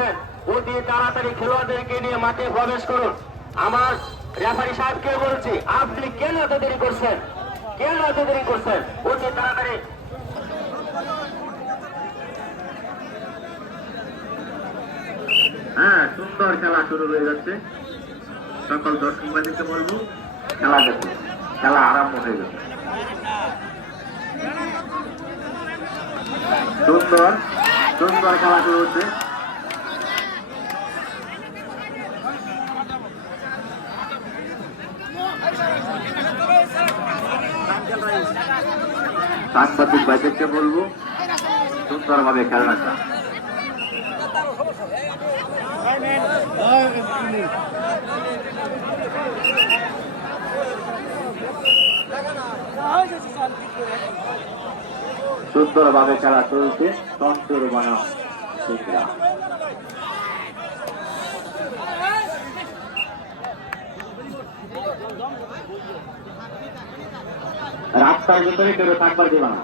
আছেন অতি তাড়াতাড়ি খেলোয়াড়দেরকে নিয়ে মাঠে প্রবেশ করুন। আমার রেফারি সাহেবকে বলছি, আপনি কেন এত দেরি করছেন? কেন এত দেরি করছেন? অতি তাড়াতাড়ি। হ্যাঁ, সুন্দর খেলা শুরু হয়ে যাচ্ছে। সকল দর্শক বাড়িতে বলবো খেলা দেখুন, খেলা আরম্ভ হয়ে গেছে। সুন্দর সুন্দর খেলা শুরু হচ্ছে। সাংবাদিক ভাইদেরকে বলবো সুন্দরভাবে খেলাটা। সুন্দরভাবে খেলা চলছে তন্ত্র বানাও শিখরা। রাস্তার ভিতরে কেউ থাকবার দিবা না।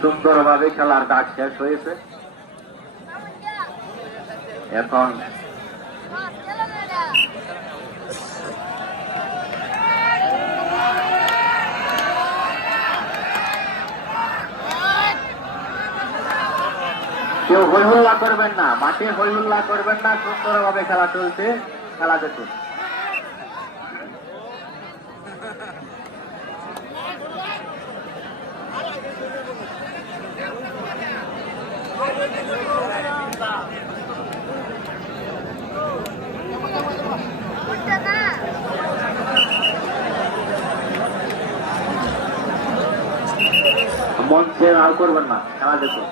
সুন্দরভাবে খেলার ডাক শেষ হয়েছে। এখন কেউ হই হল্লা করবেন না, মাঠে হই হল্লা করবেন না। সুন্দরভাবে খেলা চলছে, খেলা দেখুন। মঞ্চে আর করবেন না, খেলা দেখুন।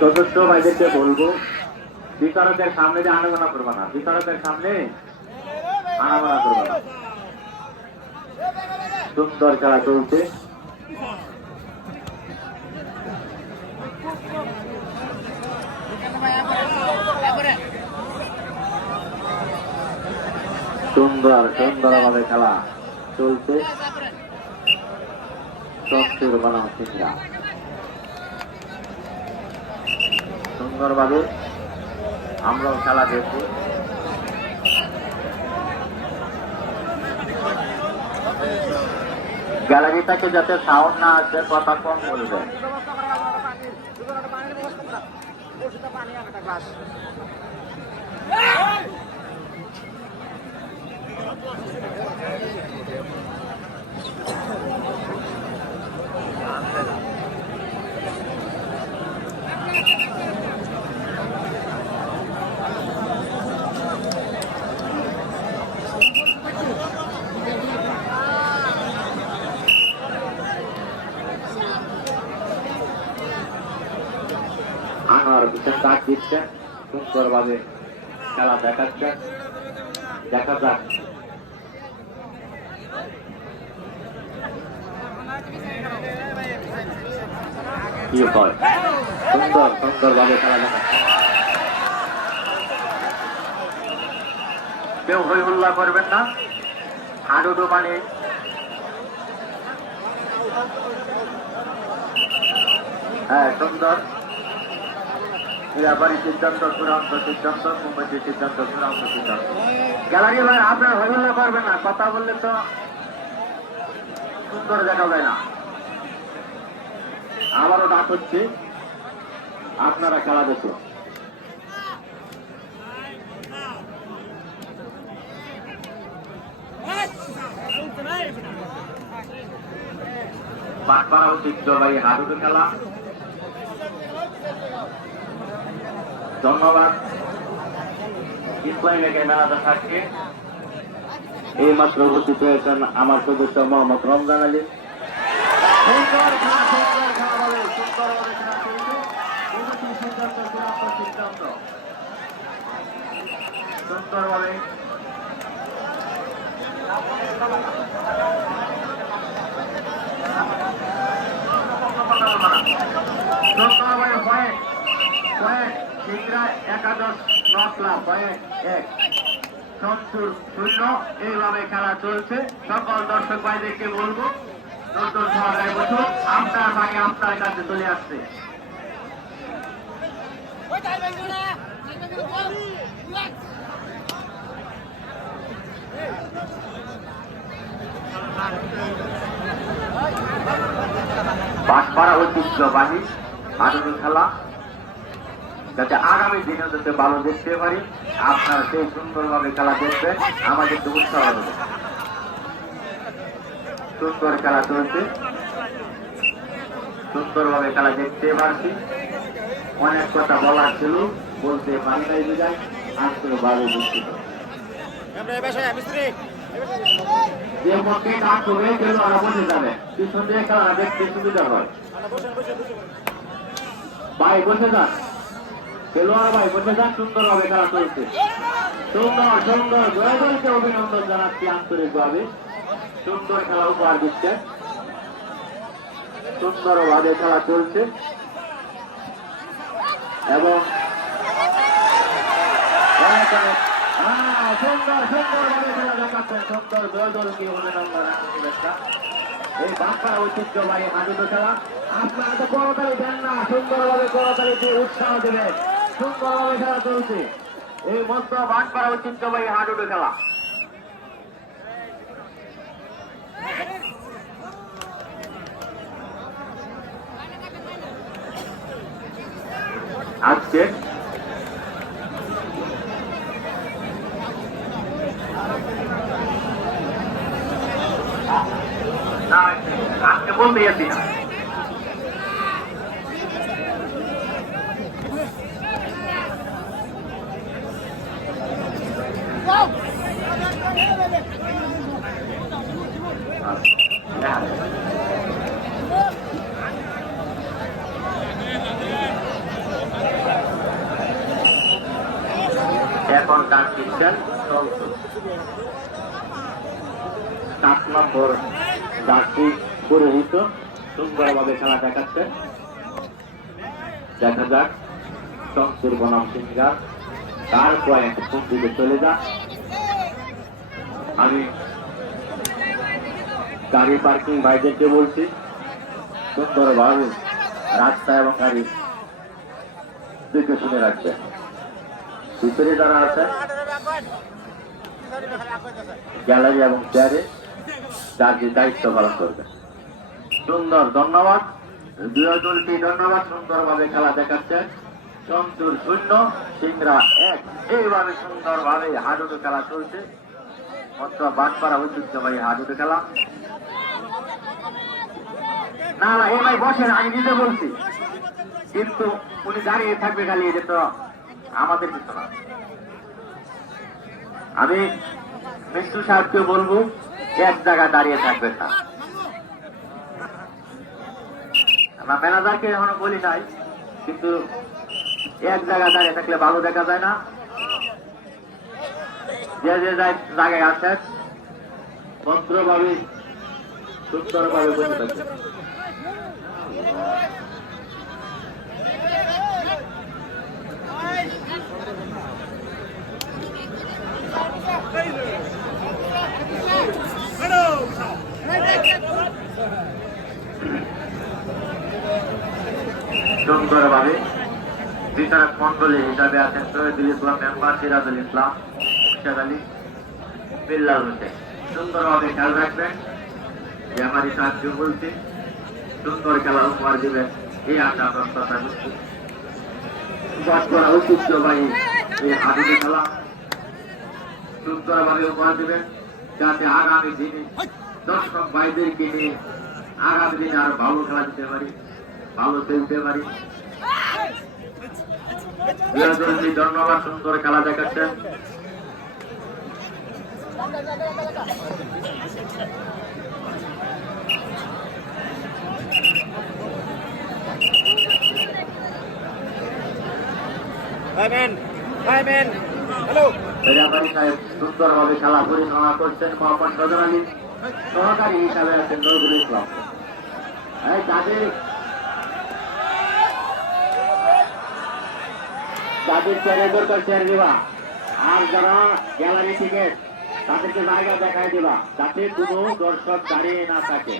সদস্য ভাইদেরকে বলবো বিচারকের সামনে যে আনাগোনা করবে না, বিচারকের সামনে আনাগোনা করবে না। সুন্দর খেলা চলছে। সুন্দর সুন্দরভাবে খেলা চলছে তন্ত্র বানাও শিখরা। সুন্দরভাবে আমরাও খেলা দেখছি। গ্যালারি থেকে যাতে সাউন্ড না আসে, কথা কম বলবে। আনোয়ার হোসেন ডাক দিচ্ছেন, সুন্দরভাবে খেলা দেখাচ্ছেন। দেখা যাক কি হয়। সুন্দর সুন্দরভাবে খেলা দেখাচ্ছে। কেউ হই হল্লা করবেন না, হাডুডু মানে হ্যাঁ সুন্দর। ব্যাপারী সিদ্ধান্ত চূড়ান্ত সিদ্ধান্ত, কমিটির সিদ্ধান্ত চূড়ান্ত সিদ্ধান্ত। গ্যালারি ভাই আপনার হই হল্লা করবেন না, কথা বললে তো সুন্দর দেখা যায় না। আবারও ডাক হচ্ছে, আপনারা খেলা দেখুন। বাটপাড়া ঐতিহ্যবাহী হাডুডু খেলা। ধন্যবাদ ইসলামী ম্যানেজার সাহেবকে। এই মাত্র উপস্থিত হয়েছেন আমার সদস্য মোহাম্মদ রমজান আলী। সুন্দরভাবে সুন্দরভাবে সিংড়া 11 নকলা 1 সন্তুর 0। এইভাবে খেলা চলছে। সকল দর্শক ভাইদেরকে বলবো নতুন সহকারী বছর আপনার ভাগে আপনার কাছে চলে আসছে। বাঁশপাড়া ঐতিহ্যবাহী হাডুডু খেলা যাতে আগামী দিনে যাতে ভালো দেখতে পারি, আপনারা সেই সুন্দরভাবে খেলা দেখবেন, আমাদের তো উৎসাহ হবে। সুন্দর খেলা চলছে, সুন্দরভাবে খেলা দেখতে পারছি। অনেক কথা বলার ছিল, বলতে পারি নাই বিদায়, আন্তরিকভাবে দুঃখিত। যে পক্ষে কাজ হবে কেউ আরো বসে যাবে, পিছন দিয়ে খেলা দেখতে সুবিধা হয়। ভাই বসে যান, খেলোয়াড় ভাই বসে যান, সুন্দরভাবে খেলা চলছে। সুন্দর সুন্দর জয় দলকে অভিনন্দন জানাচ্ছি আন্তরিকভাবে। সুন্দর খেলা উপহার দিচ্ছে, সুন্দরভাবে খেলা চলছে এবং সুন্দর সুন্দরভাবে খেলা দেখাচ্ছেন। সুন্দর জয় দলকে অভিনন্দন শুভেচ্ছা। এই বাঁশপাড়া ঐতিহ্যবাহী হাডুডু খেলা আপনারা তো করতালি দেন না, সুন্দরভাবে করতালি দিয়ে উৎসাহ দেবে। সুন্দরভাবে খেলা চলছে এই মধ্য বাঁশপাড়া ঐতিহ্যবাহী হাডুডু খেলা। আজকে আজকে বলতে যাচ্ছি না, এখন ডাক দিচ্ছেন 7 নম্বর ডাকটি পুরোহিত সুন্দরভাবে খেলা দেখাচ্ছেন। দেখা যাক শঙ্কুর বনাম সিংহার তার পয়েন্ট কোন দিকে চলে যাক। আমি গাড়ি পার্কিং ভাইদেরকে বলছি সুন্দরভাবে রাস্তা এবং গাড়ি দেখে শুনে রাখবেন। ভিতরে যারা আছে গ্যালারি এবং চেয়ারে যার যে দায়িত্ব পালন করবে। সুন্দর ধন্যবাদ, দুই দলটি ধন্যবাদ। সুন্দরভাবে খেলা দেখাচ্ছে। সন্তুর 0, সিংড়া 1। এইভাবে সুন্দরভাবে হাডুডু খেলা চলছে। মাত্র বাঁশপাড়া ঐতিহ্যবাহী হাডুডু খেলা। না না এই ভাই বসেন, আমি নিজে বলছি, কিন্তু উনি দাঁড়িয়ে থাকবে খালি, এটা তো আমাদের কিছু না। আমি মিন্টু সাহেবকে বলবো এক জায়গায় দাঁড়িয়ে থাকবে না। আমরা ম্যানেজারকে এখনো বলি নাই, কিন্তু এক জায়গায় দাঁড়িয়ে থাকলে ভালো দেখা যায় না। যে যে জায়গায় আছেন ভদ্রভাবে সুন্দরভাবে বসে থাকবে। সুন্দরভাবে বিচারক মন্ডলী হিসাবে আছেন শহীদুল ইসলাম মেম্বার, সিরাজুল ইসলাম, মুর্শেদ আলী, বিল্লাল হোসেন। সুন্দরভাবে খেয়াল রাখবেন যে আমার সাহায্য বলছি, সুন্দর খেলা উপহার দেবেন এই আশা প্রত্যাশা করছি। বাঁশপাড়া ঐতিহ্যবাহী এই হাডুডু খেলা সুন্দরভাবে উপহার দেবেন, যাতে আগামী দিনে দর্শক ভাইদেরকে নিয়ে আগামী দিনে আরো ভালো খেলা দিতে পারি, ভালো খেলতে পারি। ধন্যবাদ, সুন্দর খেলা দেখাচ্ছেন। সুন্দরভাবে খেলা পরিচালনা করছেন মোহাম্মদ সদর আলী, সহকারী হিসাবে আছেন নজরুল ইসলাম। তাদের তাদের চেয়ারে দরকার চেয়ার দিবা, আর যারা গ্যালারি টিকেট তাদেরকে জায়গা দেখায় দিবা, যাতে কোনো দর্শক দাঁড়িয়ে না থাকে।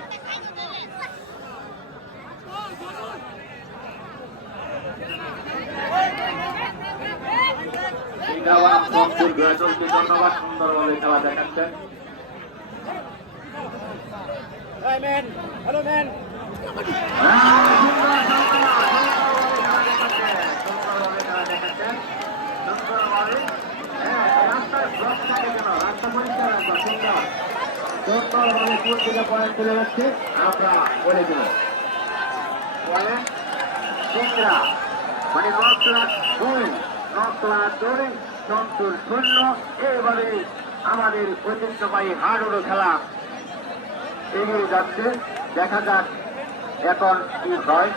ধন্যবাদ, সুন্দরভাবে খেলা দেখাচ্ছেন। চলে যাচ্ছে, আমরা বলে দেব মানে 9,2 সন্তুর শূন্য। এইভাবে আমাদের ঐতিহ্যবাহী হাডুডু খেলা এগিয়ে যাচ্ছে। দেখা যাক এখন কি হয়।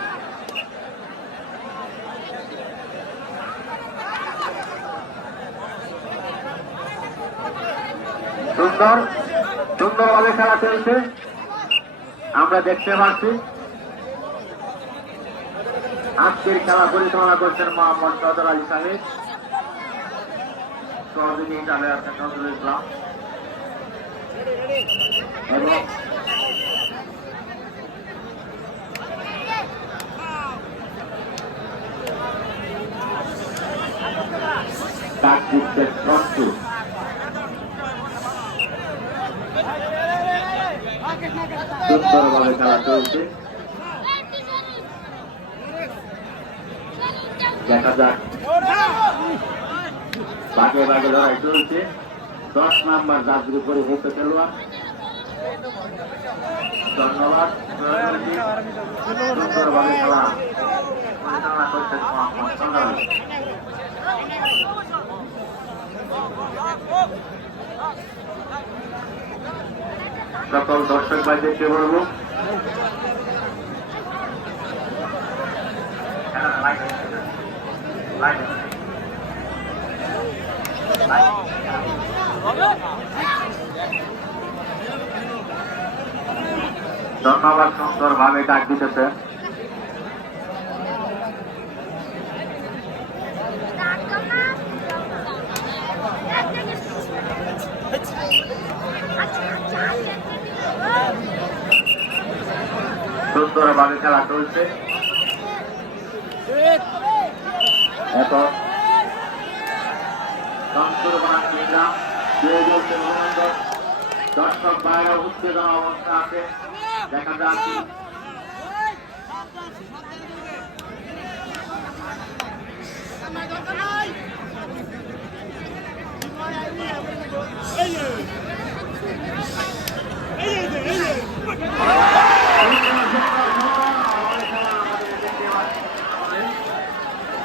সুন্দরভাবে খেলা চলছে, আমরা দেখতে পাচ্ছি। আজকের খেলা পরিচালনা করছেন মোহাম্মদ সদর আলী সাহেব, সহযোগী হিসাবে আছেন নজরুল ইসলাম এবং সুন্দরভাবে খেলা চলছে। দেখা যাক, বাগে বাগে লড়াই চলছে। 10 নাম্বার যাত্রী পরিহিত খেলোয়াড়। ধন্যবাদ। সুন্দরভাবে খেলা পরিচালনা করছেন মোহাম্মদ সদর আলী। সকল দর্শক ভাইদেরকে বলবো ধন্যবাদ, সুন্দরভাবে ডাক দিতেছে। সুন্দরভাবে খেলা চলছে। এখন দর্শক বাইরে উত্তেজনা অবস্থা আছে। দেখা যাচ্ছে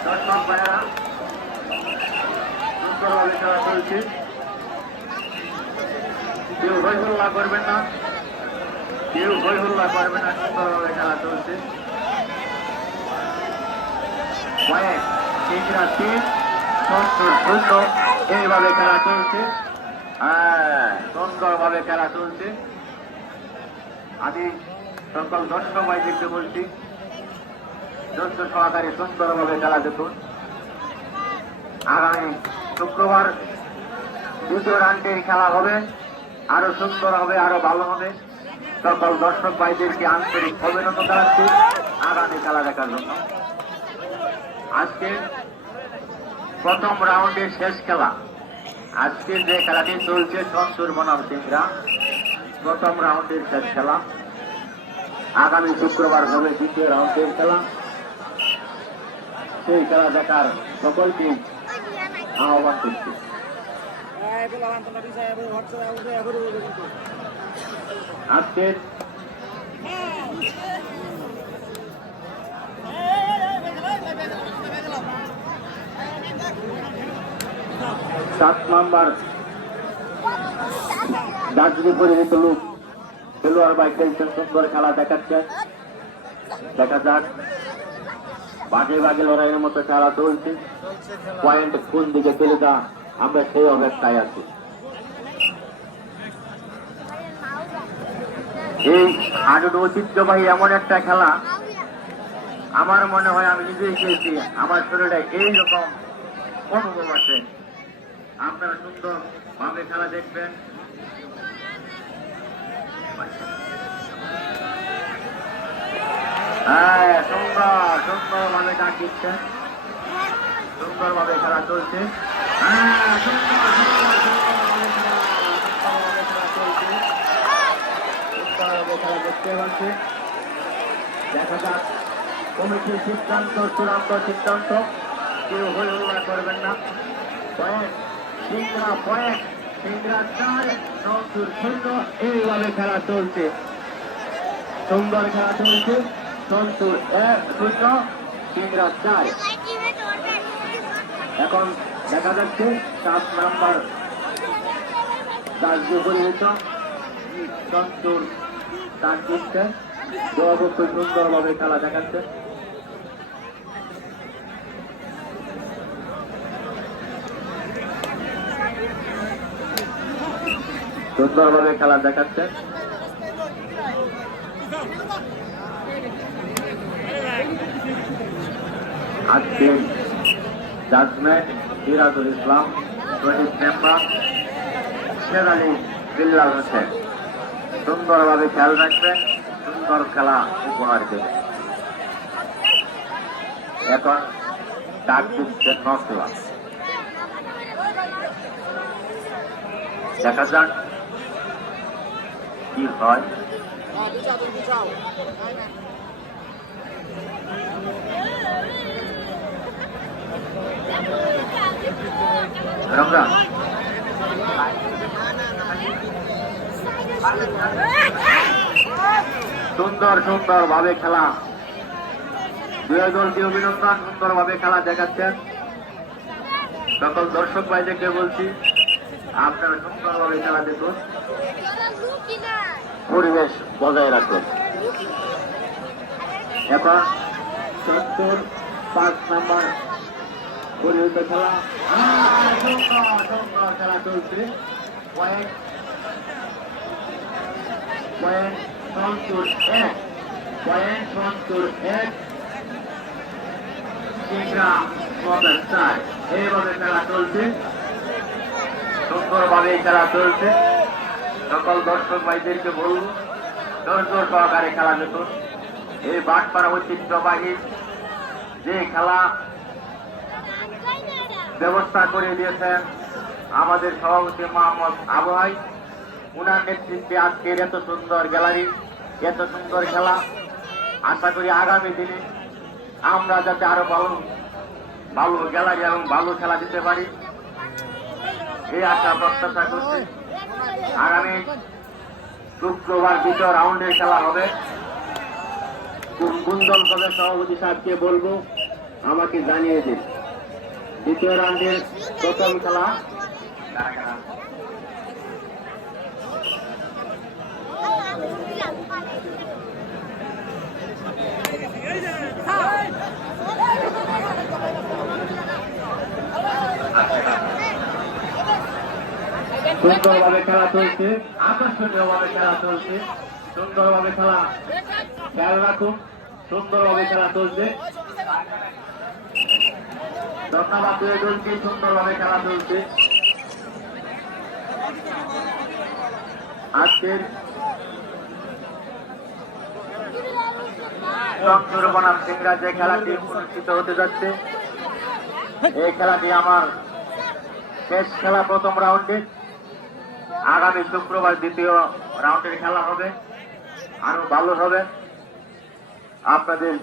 দর্শক বাইরা সুন্দরভাবে খেলা চলছে। কেউ হই হল্লা করবেন না, কেউ হই হল্লা করবে না। সুন্দরভাবে খেলা চলছে। এইভাবে খেলা চলছে। সুন্দরভাবে খেলা চলছে। আমি সকল দর্শক ভাইদেরকে বলছি, ধৈর্য সহকারে সুন্দরভাবে খেলা দেখুন। আগামী শুক্রবার দ্বিতীয় রাউন্ডের খেলা হবে, আরো সুন্দর হবে, আরো ভালো হবে। সকল দর্শক ভাইদেরকে আন্তরিক অভিনন্দন জানাচ্ছি আগামী খেলা দেখার জন্য। আজকে প্রথম রাউন্ডের শেষ খেলা। আজকের যে খেলাটি চলছে সন্তুর বনাম সিংরা, প্রথম রাউন্ডের শেষ খেলা। আগামী শুক্রবার হবে দ্বিতীয় রাউন্ডের খেলা। সেই খেলা দেখার সকলকে আহ্বান করছি। আজকে 7 নাম্বার দার্জিলিং পরিহিত লোক খেলোয়াড় বাই খেলছেন, সুন্দর খেলা দেখাচ্ছে। দেখা যাক, বাঘে বাঘে লড়াইয়ের মতো খেলা চলছে। পয়েন্ট কোন দিকে চলে যা আমরা সেই অবস্থায় আছি। এই হাডুডু ঐতিহ্যবাহী এমন একটা খেলা, আমার মনে হয় আমি নিজেই খেয়েছি, আমার শরীরে এইরকম অনুভব আছে। আপনারা সুন্দর ভাবে খেলা দেখবেন। হ্যাঁ, সুন্দর সুন্দর ভাবে ডাক দিচ্ছেন, সুন্দর ভাবে খেলা চলছে। হ্যাঁ, সুন্দর খেলা দেখতে পাচ্ছি। দেখা যাক কমিটির সিদ্ধান্ত, চূড়ান্ত সিদ্ধান্ত। কেউ হয়ে উল্লাস করবেন না। সিংড়া 4, নজরুল 0, এইভাবে খেলা চলছে। সুন্দর খেলা চলছে। নজরুল 0, সিংড়া 4। এখন দেখা যাচ্ছে 7 নাম্বার কার্য পরিহিত নজরুল তার দিচ্ছে। খুব সুন্দরভাবে খেলা দেখাচ্ছে। সুন্দরভাবে খেলা দেখাচ্ছে। আজকে জাজমেন্ট সিরাজুল ইসলাম, 20 মেম্বার শের আলী বিল্লাল হোসেন। সুন্দরভাবে খেয়াল রাখবেন, সুন্দর খেলা উপহার দেবে। এখন ডাক দিচ্ছেন নকলা। দেখা যাক কি হয়। রামরা সুন্দর সুন্দর ভাবে খেলা, দুই দলকে অভিনন্দন। সুন্দর ভাবে খেলা দেখাচ্ছেন। সকল দর্শক ভাইদেরকে বলছি, আপনারা সুন্দর ভাবে খেলা দেখুন, পরিবেশ বজায় রাখুন। এখন 5 নাম্বার পরিহিত খেলা। সুন্দর খেলা চলছে। Point santoor 1, point santoor 1, Singra 4। এইভাবে খেলা চলছে। সুন্দরভাবে খেলা চলছে। সকল দর্শক ভাইদেরকে বলব, ধৈর্য সহকারে খেলা দেখুন। এই বাটপাড়া ঐতিহ্যবাহী যে খেলা ব্যবস্থা করে দিয়েছেন আমাদের সভাপতি মোহাম্মদ আবহাই, উনার নেতৃত্বে আজকের এত সুন্দর গ্যালারি, এত সুন্দর খেলা। আশা করি আগামী দিনে আমরা যাতে আরো ভালো গ্যালারি এবং ভালো খেলা দিতে পারি, এই আশা প্রত্যাশা করছি। আগামী শুক্রবার 2য় রাউন্ডের খেলা হবে। কোন দল হবে সভাপতি সাহেবকে বলবো, আমাকে জানিয়ে দিন। 2য় রাউন্ডের প্রথম খেলা সুন্দরভাবে খেলা চলছে, আকর্ষণীয়ভাবে খেলা চলছে। সুন্দরভাবে খেলা খেয়াল রাখুন, সুন্দরভাবে খেলা চলছে। ধন্যবাদ দুই দলকে, সুন্দরভাবে খেলা চলছে। আজকের রংপুর বনাম সিংড়া যে খেলাটি অনুষ্ঠিত হতে যাচ্ছে, এই খেলাটি আমার শেষ খেলা প্রথম রাউন্ডে। আগামী শুক্রবার 2য় রাউন্ডের খেলা হবে, আরো ভালো হবে। আপনাদের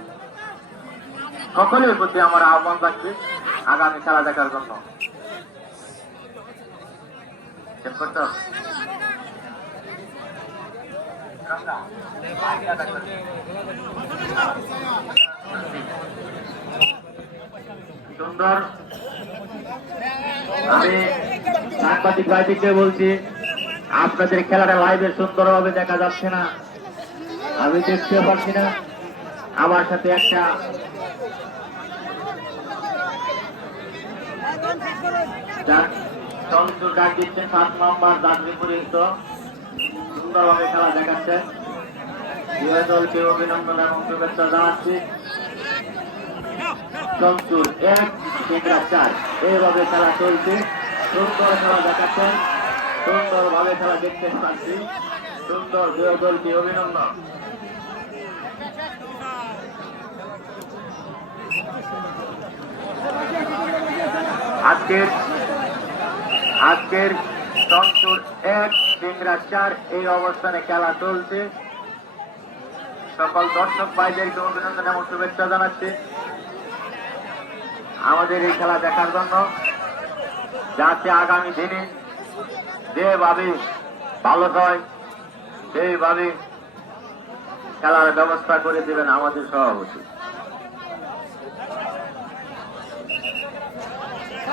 সকলের প্রতি আমার আহ্বান থাকবে আগামী খেলা দেখার জন্য। সুন্দর, আমি সাংবাদিক ভাইদেরকে বলছি, আপনাদের খেলাটা লাইভে সুন্দরভাবে দেখা যাচ্ছে না, আমি দেখতে পাচ্ছি না। আমার সাথে একটা ডাক দিচ্ছেন 7 নম্বর দাঁড়িয়ে পরিহিত, সুন্দরভাবে খেলা দেখাচ্ছে। দুই দলকে অভিনন্দন এবং শুভেচ্ছা জানাচ্ছি। চমচুর 1, সিংড়া 4। এইভাবে খেলা চলছে। সুন্দর খেলা দেখাচ্ছেন, সুন্দরভাবে খেলা দেখতে পাচ্ছি। সুন্দর দুই দলকে অভিনন্দন। আজকের চঞ্চুর 1 সিংড়া 4 এই অবস্থানে খেলা চলছে। সকল দর্শক ভাইদেরকে অভিনন্দন এবং শুভেচ্ছা জানাচ্ছি আমাদের এই খেলা দেখার জন্য, যাতে আগামী দিনে যেভাবে ভালো হয় সেইভাবে খেলার ব্যবস্থা করে দেবেন আমাদের সভাপতি।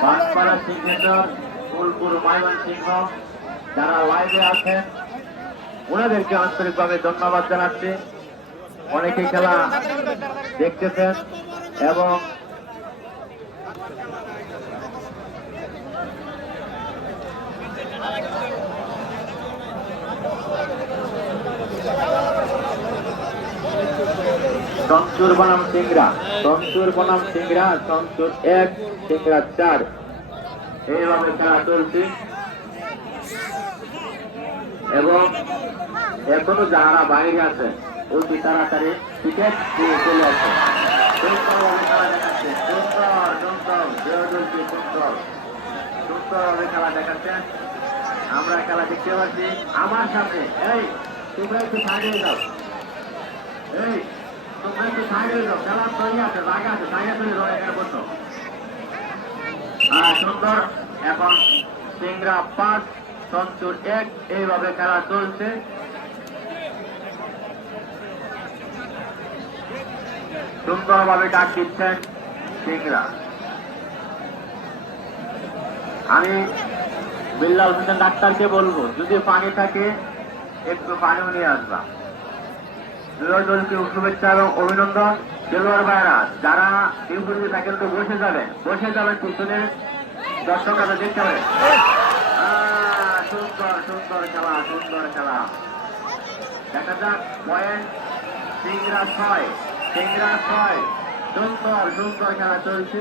বাঁশপাড়া সিগনেচর, ফুলপুর ময়মনসিংহ যারা লাইভে আছেন ওনাদেরকে আন্তরিকভাবে ধন্যবাদ জানাচ্ছি। অনেকে খেলা দেখতেছেন এবং চঞ্চুর বনাম সিংড়া, চঞ্চুর বনাম সিংড়া, চঞ্চুর 1 সিংড়া 4 এইভাবে খেলা চলছে। এবং এখনো যারা বাইরে আছে অতি তাড়াতাড়ি টিকিট দিয়ে চলে আসে। সুন্দরভাবে খেলা দেখাচ্ছে, সুন্দরভাবে খেলা দেখাচ্ছেন। আমরা খেলা দেখতে পাচ্ছি আমার সাথে। এই তোমরা একটু সাইডে যাও, এই তোমরা একটু সাইডে যাও, খেলা তৈরি আছে, জায়গা আছে, জায়গা তৈরি যাও, এখানে বসো। সুন্দর। এখন সিংড়া 5 চঞ্চুর 1 এইভাবে খেলা চলছে। সুন্দরভাবে ডাক দিচ্ছেন সিংড়া। আমি বিল্লাল হোসেন ডাক্তারকে বলবো যদি পানি থাকে একটু পানিও নিয়ে আসবা। দুই দলকে শুভেচ্ছা এবং অভিনন্দন। খেলোয়াড় ভাইরা যারা ডিউটিতে থাকেন তো বসে যাবেন পিছনে দর্শকরা দেখতে হবে। সুন্দর খেলা দেখা যাক। পয়েন্ট সিংড়া 6 সুন্দর খেলা চলছে।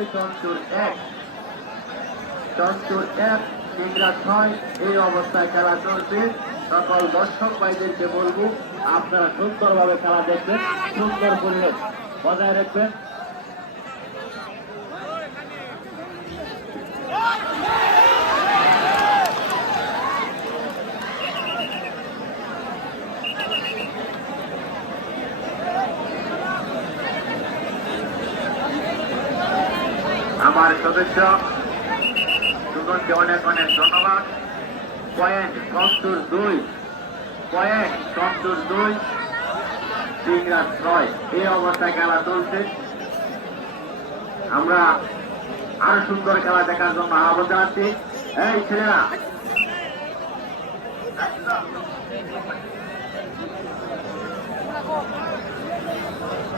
চঞ্চুর 1 সিংড়া 6 এই অবস্থায় খেলা চলছে। সকল দর্শক ভাইদেরকে বলবো আপনারা সুন্দরভাবে খেলা দেখবেন, সুন্দর পরিবেশ বজায় রাখবেন। আমার সদস্য সুগনকে অনেক ধন্যবাদ। পয়েন্ট চঞ্চুর 2 সিংড়া 6 এই অবস্থায় খেলা চলছে। আমরা আরো সুন্দর খেলা দেখার জন্য আহ্বান জানাচ্ছি। এই ছেলেরা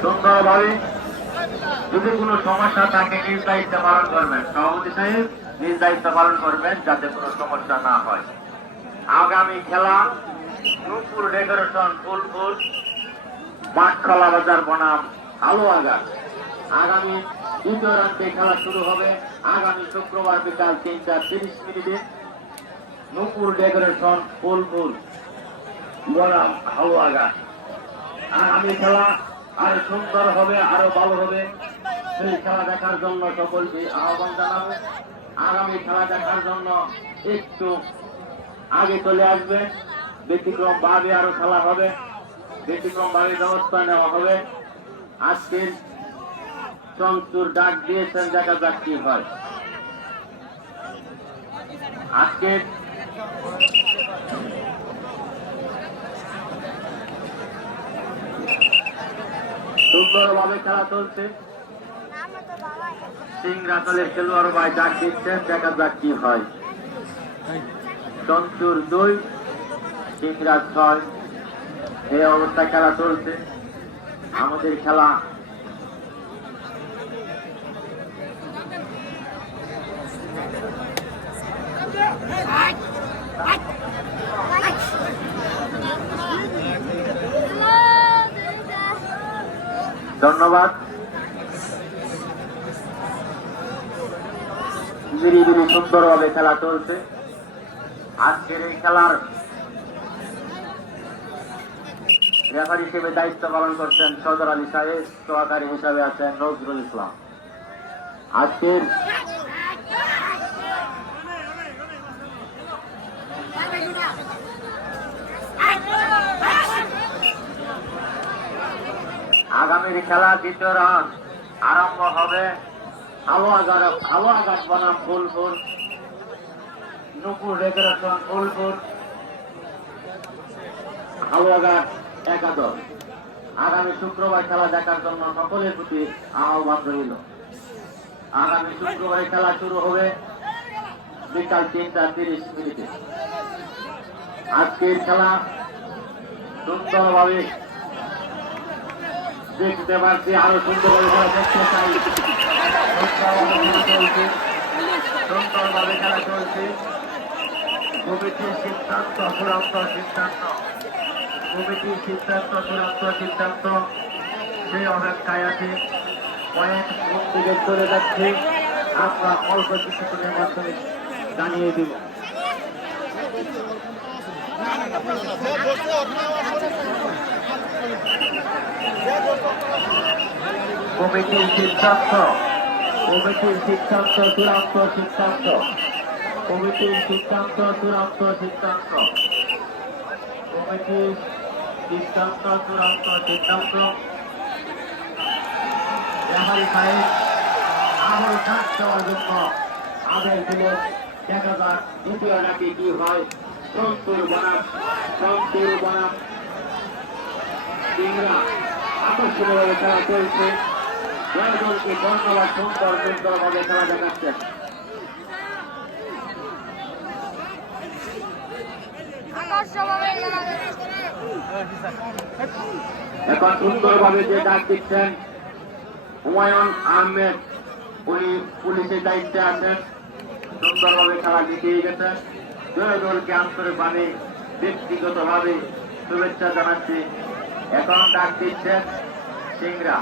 সুন্দরভাবে, যদি কোনো সমস্যা থাকে নিজ দায়িত্ব পালন করবেন, সভাপতি সাহেব নিজ দায়িত্ব পালন করবেন যাতে কোনো সমস্যা না হয়। আগামী খেলা নূপুর ডেকোরেশন, ফুলপুর মাঠখলা বাজার বনাম আলোয়াঘাট। আগামী দ্বিতীয় রাত্রে খেলা শুরু হবে আগামী শুক্রবার বিকাল 3:30 নূপুর ডেকোরেশন, ফুলপুর বনাম আলোয়াঘাট। আগামী খেলা আরো সুন্দর হবে, আরো ভালো হবে। সেই খেলা দেখার জন্য সকলকে আহ্বান জানাবো। আগামী খেলা দেখার জন্য একটু আগে চলে আসবে। ব্যতিক্রম ভাবে আরো খেলা হবে, ব্যতিক্রম ভাবে ব্যবস্থা নেওয়া হবে। আজকের চঞ্চুর ডাক দিয়েছেন, দেখা যাক কি হয়। আজকে সুন্দরভাবে খেলা চলছে। সিংড়া দলের খেলোয়াড় ভাই ডাক দিচ্ছেন, দেখা যাক কি হয়। চঞ্চুর 2 সিংড়া 6 এই অবস্থায় খেলা চলছে। আমাদের খেলা ধন্যবাদ। নিরিবিলি সুন্দরভাবে খেলা চলছে। আজকের এই খেলার রেফারি হিসেবে দায়িত্ব পালন করছেন সদর আলী সাহেব, সহকারী হিসাবে আছেন নজরুল ইসলাম। আজকের আগামীর খেলা দ্বিতীয় রাউন্ড আরম্ভ হবে। আলোয়াঘাট বনাম ফুলপুর, নুপুর ডেকোরেশন ফুলপুর, আলোয়াঘাট একাদশ। আগামী শুক্রবার খেলা দেখার জন্য সকলের প্রতি আহ্বান রইল। আগামী শুক্রবারে খেলা শুরু হবে বিকাল 3:30 আজকের খেলা সুন্দরভাবে দেখতে পাচ্ছি, আরো সুন্দরভাবে খেলা দেখতে চাই। সুন্দরভাবে খেলা চলছে। কমিটির সিদ্ধান্ত চূড়ান্ত সিদ্ধান্ত, কমিটির সিদ্ধান্ত চূড়ান্ত সিদ্ধান্ত সেই অপেক্ষায় আছে। কয়েক দিকে চলে যাচ্ছে, আমরা অল্প কিছুক্ষণের মাধ্যমে জানিয়ে দিব। কমিটির সিদ্ধান্ত, কমিটির সিদ্ধান্ত চূড়ান্ত সিদ্ধান্ত, কমিটির সিদ্ধান্ত চূড়ান্ত সিদ্ধান্ত, কমিটির সিদ্ধান্ত চূড়ান্ত সিদ্ধান্ত। রেফারি সাহেব আবার কাজ দেওয়ার জন্য আদেশ দিলেন। দেখা যাক দ্বিতীয় নাকি কি হয়। সন্তুর বনাম সিংড়া আকর্ষণীয়ভাবে খেলা চলছে। জয়দলকে ধন্যবাদ, সুন্দরভাবে খেলা দেখাচ্ছেন। এখন সুন্দরভাবে যে ডাক দিচ্ছেন হুমায়ুন আহমেদ, উনি পুলিশের দায়িত্বে আছেন। সুন্দরভাবে খেলা জিতিয়ে গেছেন। জয়দলকে আন্তরিকভাবে ব্যক্তিগতভাবে শুভেচ্ছা জানাচ্ছি। এখন ডাক দিচ্ছেন সিংড়া।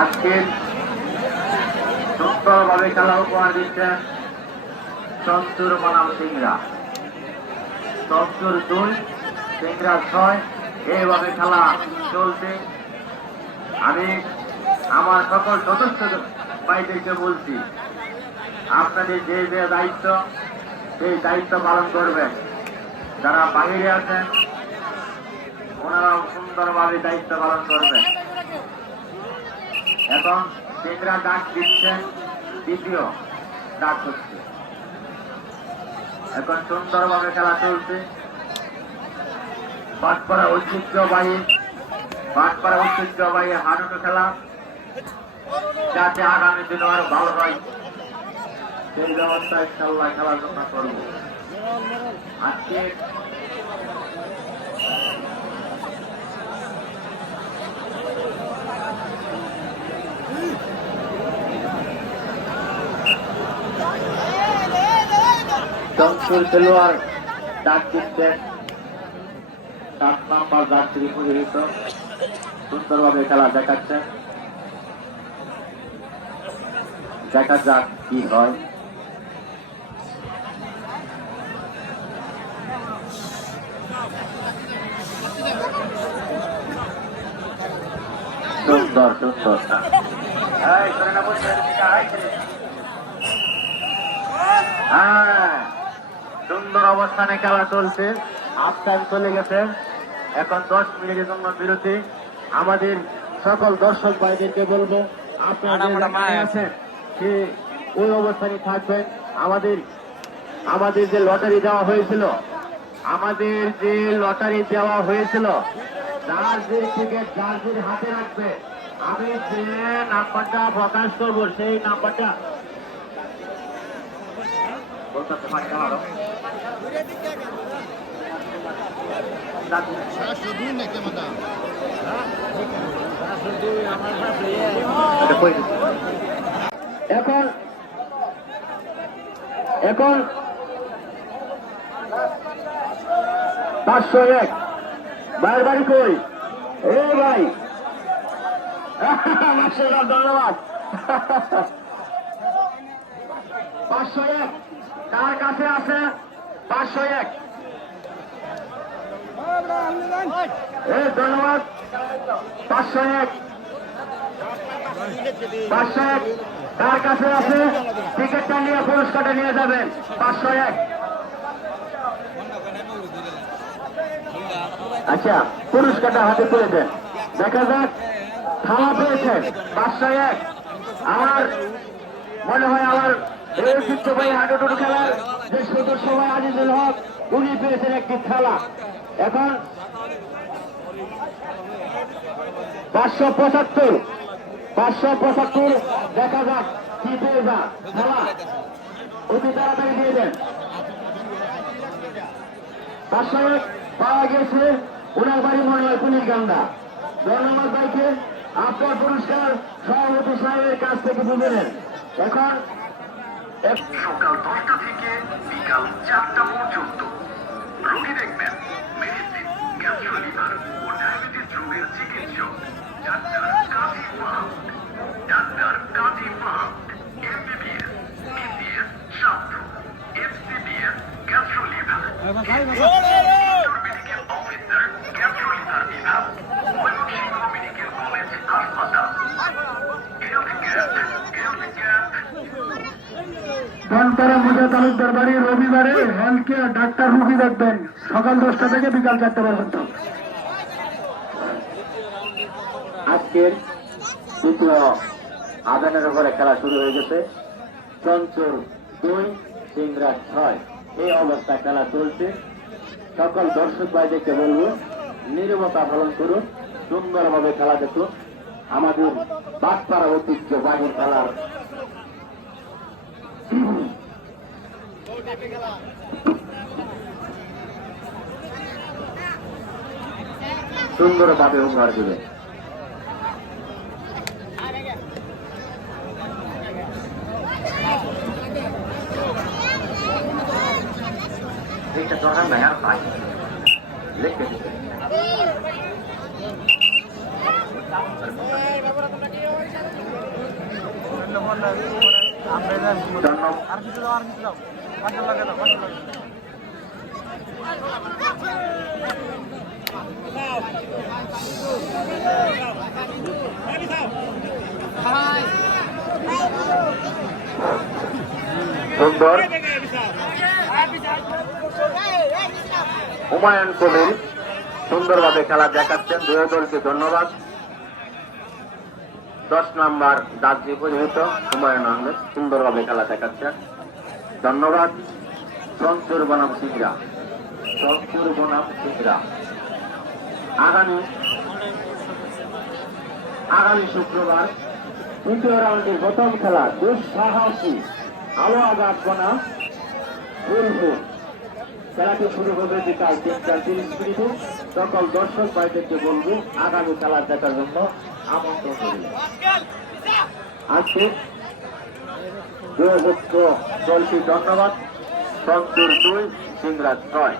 আজকের সুন্দরভাবে খেলা উপহার দিচ্ছেন সন্তুর বনাম সিংড়া। সন্তুর 2, সিংড়া 6, এইভাবে খেলা চলছে। আমি আমার সকল সদস্য ভাইদেরকে বলছি, আপনাদের যে যে দায়িত্ব সেই দায়িত্ব পালন করবেন। যারা বাহিরে আছেন ওনারাও সুন্দরভাবে দায়িত্ব পালন করবেন। এখন সিংড়া ডাক দিচ্ছেন, দ্বিতীয় ডাক হচ্ছে। এখন সুন্দরভাবে খেলা চলছে। পাটপাড়া ঐতিহ্যবাহী হাডুডু খেলা, যাতে আগামী দিনে আরো ভালো হয় সেই ব্যবস্থা ইনশাআল্লাহ খেলার জন্য করব। আজকে শমসুর খেলোয়াড় ডাক দিচ্ছেন, 7 নম্বর যাত্রী পরিহিত, সুন্দরভাবে খেলা দেখাচ্ছেন। দেখা যাক কি হয়। সুন্দর সুন্দর অবস্থানে খেলা চলছে। হাফ টাইম চলে গেছে। এখন 10 মিনিটের জন্য বিরতি। আমাদের সকল দর্শক ভাইদেরকে বলবো, আপনারা আছেন সে ওই অবস্থানে থাকবেন। আমাদের যে লটারি দেওয়া হয়েছিল, যার যে টিকিট যার হাতে রাখবে, আমি যে নাম্বারটা প্রকাশ করবো সেই নাম্বারটা বলতে পারি না। আরো এখন এখন 501 ভাইয়ের বাড়ি কই? এ ভাই মাশাআল্লাহ, ধন্যবাদ। 501 কার কাছে আছে? 501 ধন্যবাদ। 501 কার কাছে আছে? টিকিটটা নিয়ে পুরস্কারটা নিয়ে যাবেন। 501 আচ্ছা, পুরস্কারটা হাতে তুলে দেন। দেখা যাক, থালা পেয়েছেন 501। আমার মনে হয় আমার এই ঐতিহ্যবাহী হাডুডু খেলার যে সদস্য ভাই আজিজুল হক, উনি পেয়েছেন একটি খেলা। এখন 575 দেখা যাক কি পেয়ে যান খেলা। অতি তাড়াতাড়ি দিয়ে দেন। 501 পাওয়া গেছে, ওনার বাড়ি মনে হয় কুলিরকান্দা। ধন্যবাদ ভাইকে। আপনার পুরস্কার সভাপতি সাহেবের কাছ থেকে বুঝে নেন। এখন সকাল 10টা থেকে বিকাল 4টা পর্যন্ত রোগী দেখবেন মেডিসিন, গ্যাস্ট্রো লিভার ও ডায়াবেটিস রোগের চিকিৎসক ডাক্তার কাজী ফাহাদ। ডাক্তার কাজী ফাহাদ এমবিবিএস, বিসিএস, স্বাস্থ্য, FCBS, gastro liver, medical officer, gastro liver বিভাগ, ময়মনসিংহ মেডিকেল কলেজ হাসপাতাল, হেলথ ক্যাম্প। ধনতারা মুজা তালুকদার বাড়ি রবিবারে হেলথ কেয়ার ডাক্তার রুগী দেখবেন সকাল 10টা থেকে বিকাল 4টা পর্যন্ত। আজকের দ্বিতীয় আদানের উপরে খেলা শুরু হয়ে গেছে। চঞ্চল 2, সিংরা 6 এই অবস্থা খেলা চলছে। সকল দর্শক ভাইদেরকে বলবো নীরবতা পালন করুন, সুন্দরভাবে খেলা দেখুন। আমাদের বাগপাড়া ঐতিহ্যবাহী খেলার সুন্দরভাবে উপহার দেবে। এটা দরকার নাই আর ভাই লিখে দিতে। সুন্দর হুমায়ুন কবির সুন্দরভাবে খেলা দেখাচ্ছেন। দুই দলকে ধন্যবাদ। 10 নম্বর দার্জি পরিহিত হুমায়ুন আহমেদ সুন্দরভাবে খেলা দেখাচ্ছেন, ধন্যবাদ। চঞ্চুর বনাম সিংরা, চঞ্চুর বনাম সিংরা আগামী শুক্রবার তৃতীয় রাউন্ডের প্রথম খেলা দুঃসাহসী আলো আঘাত বনাম ফুলফুল। খেলাটি শুরু হবে বিকাল 3:30। সকল দর্শক ভাইদেরকে বলবো আগামী খেলা দেখার জন্য আমন্ত্রণ করি। আজকে দলটি ধন্যবাদ। চঞ্চুর 2, সিংরা 6।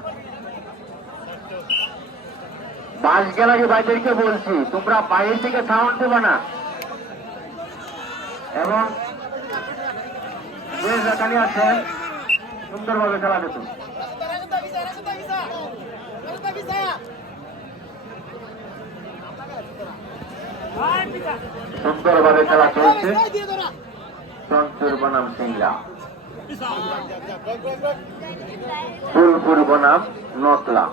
বাস গ্যালারি ভাইদেরকে বলছি তোমরা বাইরের থেকে সাউন্ড দেবে না, এবং যে যেখানে আছেন সুন্দরভাবে খেলা দেখুন। সুন্দরভাবে খেলা চলছে। চঞ্চুর বনাম সিংরা, ফুলপুর বনাম নকলা।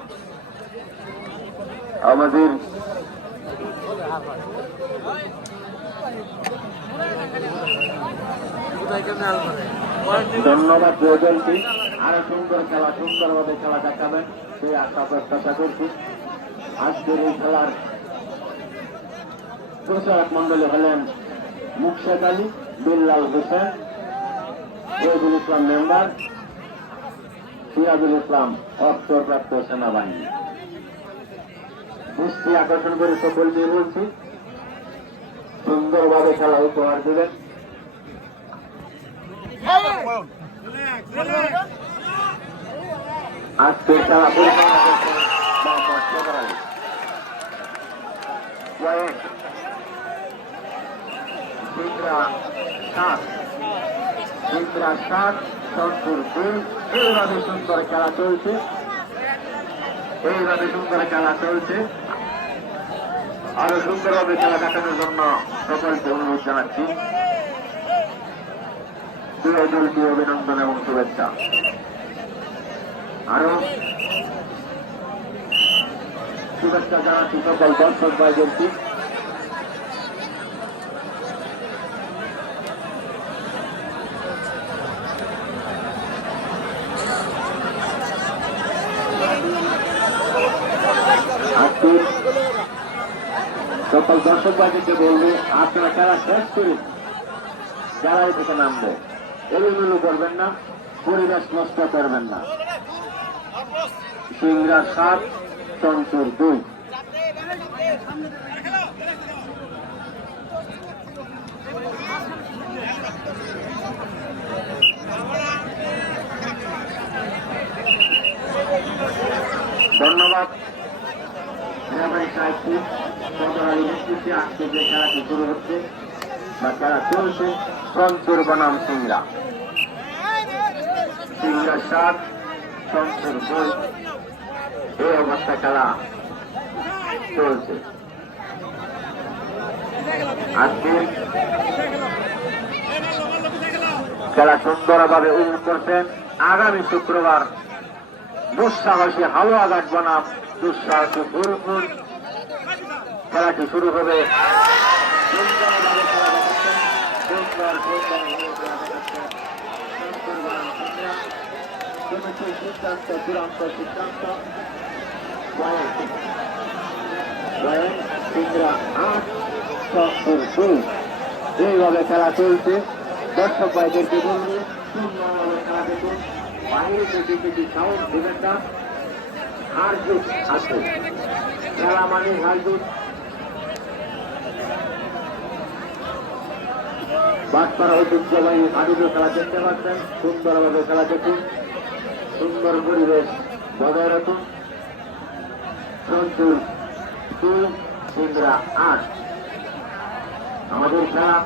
আমাদের ধন্যবাদ প্রয়োজনটি আরো সুন্দর খেলা সুন্দরভাবে খেলা দেখাবেন সেই আশা প্রত্যাশা করছি। আজকের এই খেলার প্রচারক মন্ডলী হলেন মুকশেদ আলী, বিল্লাল হোসেন, শহীদুল ইসলাম মেম্বার, সিরাজুল ইসলাম অবসরপ্রাপ্ত সেনাবাহিনী। দৃষ্টি আকর্ষণ করে সকল দিয়ে বলছি সুন্দরভাবে খেলা উপহার দেবেন। আজকের খেলা পরিচালনা করছেন মোহাম্মদ সদর আলী। পয়েন্ট সিংড়া 7, সিংড়া 7, সন্তপুর 2। এইভাবে সুন্দর খেলা চলছে, এইভাবে সুন্দর খেলা চলছে। আরো সুন্দরভাবে খেলা দেখানোর জন্য সকলকে অনুরোধ জানাচ্ছি। দুই দলকে অভিনন্দন এবং শুভেচ্ছা। আরো শুভেচ্ছা জানাচ্ছি সকল দর্শক ভাইদেরকে। সকল দর্শক ভাইদেরকে বলবো, আপনারা খেলা শেষ করুন, খেলায় থেকে নামবে, এলোমেলো করবেন না, পরিবেশ নষ্ট করবেন না। সিংড়া 7, সন্তপুর 2। ধন্যবাদ সাহেবকে, সদর আলী নেতৃত্বে আজকে যে খেলাটি শুরু হচ্ছে বা খেলা চলছে, সন্তপুর বনাম সিংড়া। সিংড়া 7, সন্তপুর 2। এই অবস্থা খেলা চলছে। আজকে খেলা সুন্দরভাবে উপভোগ করছেন। আগামী শুক্রবার দুঃসাহসী হালুয়াঘাট বনাম দুঃসাহসী ফুলপুর খেলাটি শুরু হবে। সুন্দরভাবে খেলা দেখাচ্ছেন, সিদ্ধান্ত, চূড়ান্ত সিদ্ধান্ত। সিংড়া 8, সন্তপুর 2। এইভাবে খেলা চলছে। দর্শক ভাইদেরকে বলবো, সুন্দরভাবে খেলা দেখুন, বাইরে থেকে কিছু সাউন্ড দেবেন না। হার জিত আছে, খেলা মানে হার জিত। বাটপাড়া ঐতিহ্যবাহী হাডুডু খেলা দেখতে পাচ্ছেন। সুন্দরভাবে খেলা দেখুন, সুন্দর পরিবেশ বজায় রাখুন। সন্তপুর 2, সিংড়া 8। আমাদের খেলা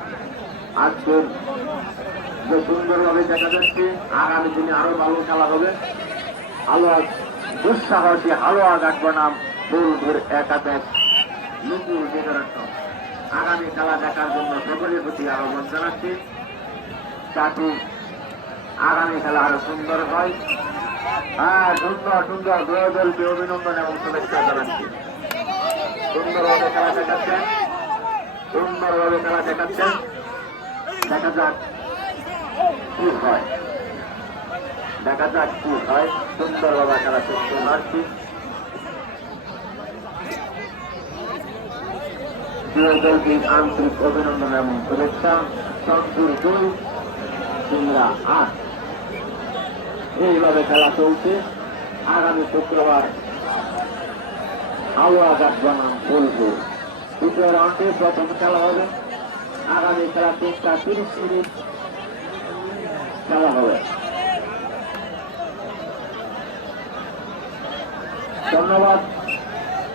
আজকের যে সুন্দরভাবে দেখা যাচ্ছে, আগামী দিনে আরো ভালো খেলা হবে। দুঃসাহসী হালুয়াঘাট বনাম ফুলপুর একাদশ নুপুর ফেডারেশন। আগামী খেলা দেখার জন্য সকলের প্রতি আহ্বান জানাচ্ছি, যাতে আগামী খেলা আরো সুন্দর হয়। সুন্দর সুন্দর দুই দলকে অভিনন্দন এবং শুভেচ্ছা জানাচ্ছি। সুন্দরভাবে খেলা দেখাচ্ছেন, সুন্দরভাবে খেলা দেখাচ্ছেন। দেখা যাক কি হয়, দেখা যাক কি হয়। সুন্দরভাবে খেলা করতে পারছি। দুই দলকে আন্তরিক অভিনন্দন এবং শুভেচ্ছা। সন্তপুর 2, সিংড়া 8। এইভাবে খেলা চলছে। আগামী শুক্রবার হালুয়াঘাট বনাম ফুলপুর। দ্বিতীয় রাউন্ডে প্রথম খেলা হবে। আগামী খেলা 3টা 30 মিনিট খেলা হবে। ধন্যবাদ।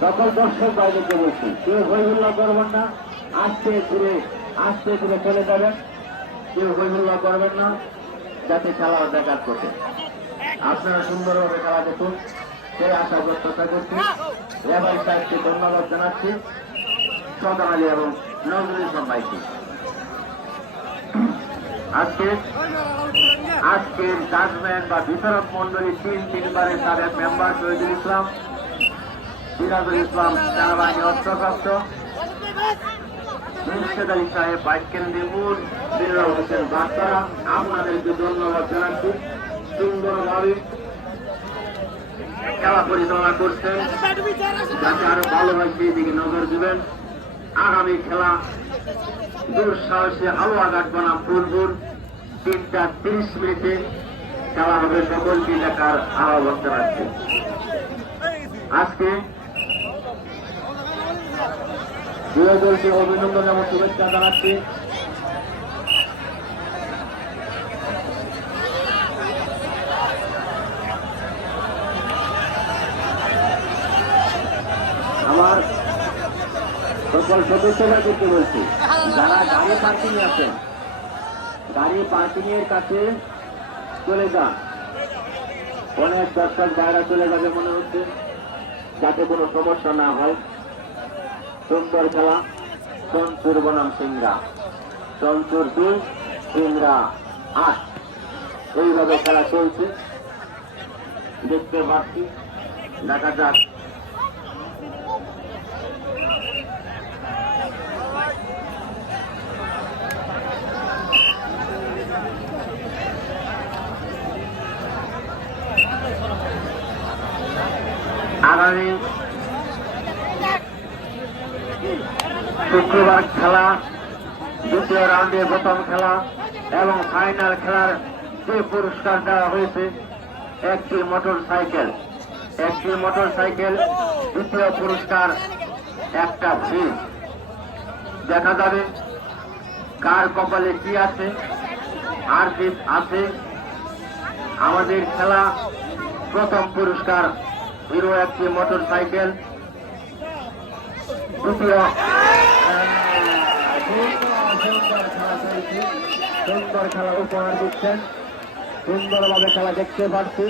সকল দর্শক বাইরেকে বলছি, কেউ হইহুল্লা করবেন না, আস্তে ধীরে চলে যাবেন। কেউ হইহুল্লা করবেন না, যাতে খেলা দেখার করছে। আপনারা সুন্দরভাবে খেলা দেখুন, সেই আশা প্রত্যাশা করছি। রেবাই সাহেবকে ধন্যবাদ জানাচ্ছি, সদর আলী এবং নজরুল ইসলাম ভাইকে। আজকের জাজমেন্ট বা বিচারক মন্ডলী 3 সাবেক মেম্বার শহীদুল ইসলাম, সিরাজুল ইসলাম সেনাবাহিনী অস্ত্রপ্রাপ্ত, মুর্শেদ আলী সাহেব বাইকেল নেমুর, বিল্লাল হোসেন বাটপাড়া। আপনাদেরকে ধন্যবাদ জানাচ্ছি। সুন্দরভাবে খেলা পরিচালনা করছেন, যাতে আরো ভালো হয় সেই দিকে নজর দিবেন। আগামী খেলা দুঃসাহসী হালুয়াঘাট বনাম ফুলপুর। 3টা 30 মিনিটে খেলা হবে। সকলকে দেখার আহ্বান জানাচ্ছি। আজকে দুই দলকে অভিনন্দন এবং শুভেচ্ছা জানাচ্ছি। আমার সকল সদস্যরা করতে বলছি, যারা গাড়ি পার্কিং আছেন গাড়ি পার্কিং এর কাছে চলে যান। অনেক দর্শক বাইরে চলে যাবে মনে হচ্ছে, যাতে কোনো সমস্যা না হয়। সুন্দর খেলা, চঞ্চুর বনাম সিংড়া, চঞ্চুর 2, সিংড়া 8, এইভাবে খেলা চলছে দেখতে পাচ্ছি। দেখা যাক আগামী শুক্রবার খেলা, দ্বিতীয় রাউন্ডে প্রথম খেলা এবং ফাইনাল খেলার যে পুরস্কার দেওয়া হয়েছে একটি মোটর সাইকেল, দ্বিতীয় পুরস্কার একটা ফ্রিজ। দেখা যাবে কার কপালে কি আছে আর কি আছে। আমাদের খেলা প্রথম পুরস্কার হিরো একটি মোটর সাইকেল, দ্বিতীয় সুন্দর খেলা উপহার দিচ্ছেন, সুন্দরভাবে খেলা দেখতে পাচ্ছি।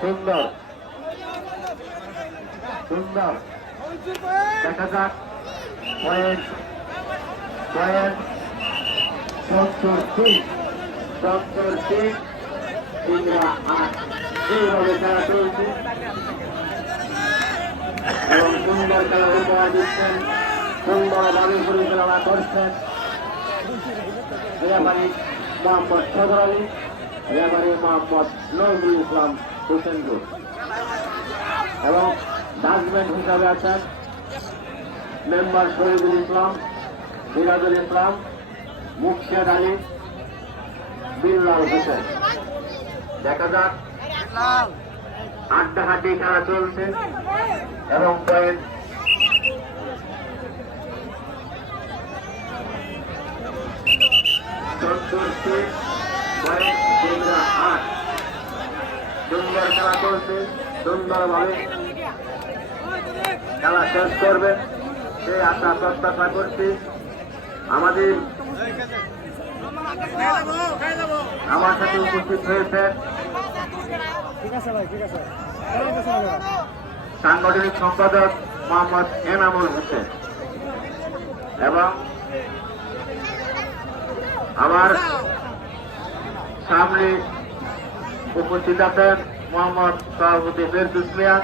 সুন্দর দেখা যাক পয়েন্ট 73, সিংড়া 8, এইভাবে খেলা চলছে এবং সুন্দর খেলা উপহার দিচ্ছেন, সুন্দরভাবে পরিচালনা করছেন রেফারি মোহাম্মদ সদর আলী, রেফারি মোহাম্মদ নজরুল ইসলাম হোসেনপুর এবং জাজমেন্ট হিসাবে আছেন মেম্বার শহীদুল ইসলাম, সিরাজুল ইসলাম, মুর্শিদ আলী, বিল্লাল হোসেন। দেখা যাক আড্ডাহাড্ডি খেলা চলছে এবং পয়েন্ট সুন্দর খেলা চলছে, সুন্দরভাবে খেলা শেষ করবে সেই আশা প্রত্যাশা করছি। আমার সাথে উপস্থিত হয়েছে সাংগঠনিক সম্পাদক মোহাম্মদ এনামুল হোসেন এবং আমার সামনে উপস্থিত আছেন মোহাম্মদ সভাপতি ফেরদৌস মিয়া।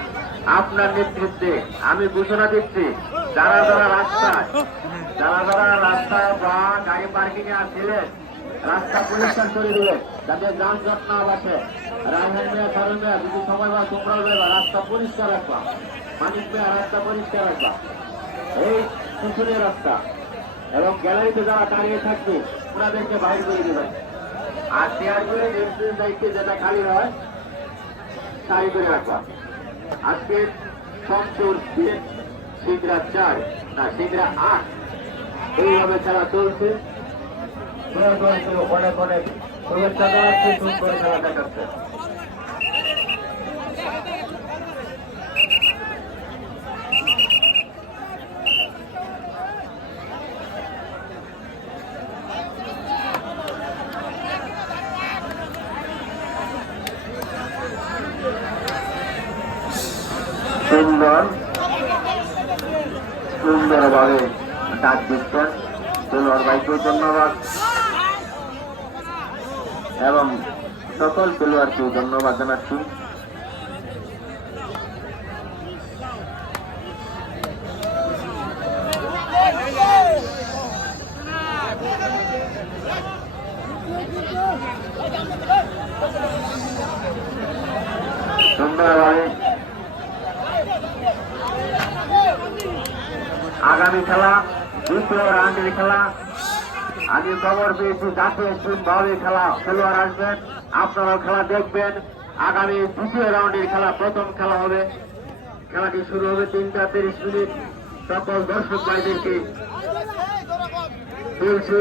আপনার নেতৃত্বে আমি ঘোষণা দিচ্ছি, যারা রাস্তায় বা গাড়ি পার্কিং এ আসছিলেন রাস্তা পরিষ্কার করে দিবে, যাতে যানজট না বাসে। রাজধানী মেয়া, সারুল মেয়া, যদি সময় বা তোমরা রাস্তা পরিষ্কার রাখবা, মানিক মেয়া রাস্তা পরিষ্কার রাখবা, এই পিছনের রাস্তা এবং গ্যালারিতে যারা দাঁড়িয়ে থাকবে ওনাদেরকে বাইর করে দেবেন। আর শেয়ার করে এন্ট্রির দায়িত্বে যেটা খালি হয় সারি করে রাখবা। আজকে চঞ্চুর 3, সিংড়া 4, না সিংড়া 8, এইভাবে খেলা চলছে। অনেক অনেক শুভেচ্ছা জানাচ্ছি, সুন্দর খেলা দেখাচ্ছে। সুন্দরভাবে ডাক দিচ্ছেন খেলোয়াড় ভাইকে ধন্যবাদ এবং সকল খেলোয়াড়কে ধন্যবাদ জানাচ্ছি। সুন্দরভাবে আগামী খেলা, দ্বিতীয় রাউন্ডের খেলা। আমি খবর পেয়েছি জাতীয় ভাবে খেলা খেলোয়াড় আসবেন, আপনারাও খেলা দেখবেন। আগামী দ্বিতীয় রাউন্ডের খেলা প্রথম খেলা হবে। খেলাটি শুরু হবে 3টা 30 মিনিট। সকল দর্শক ভাইদেরকে বলছি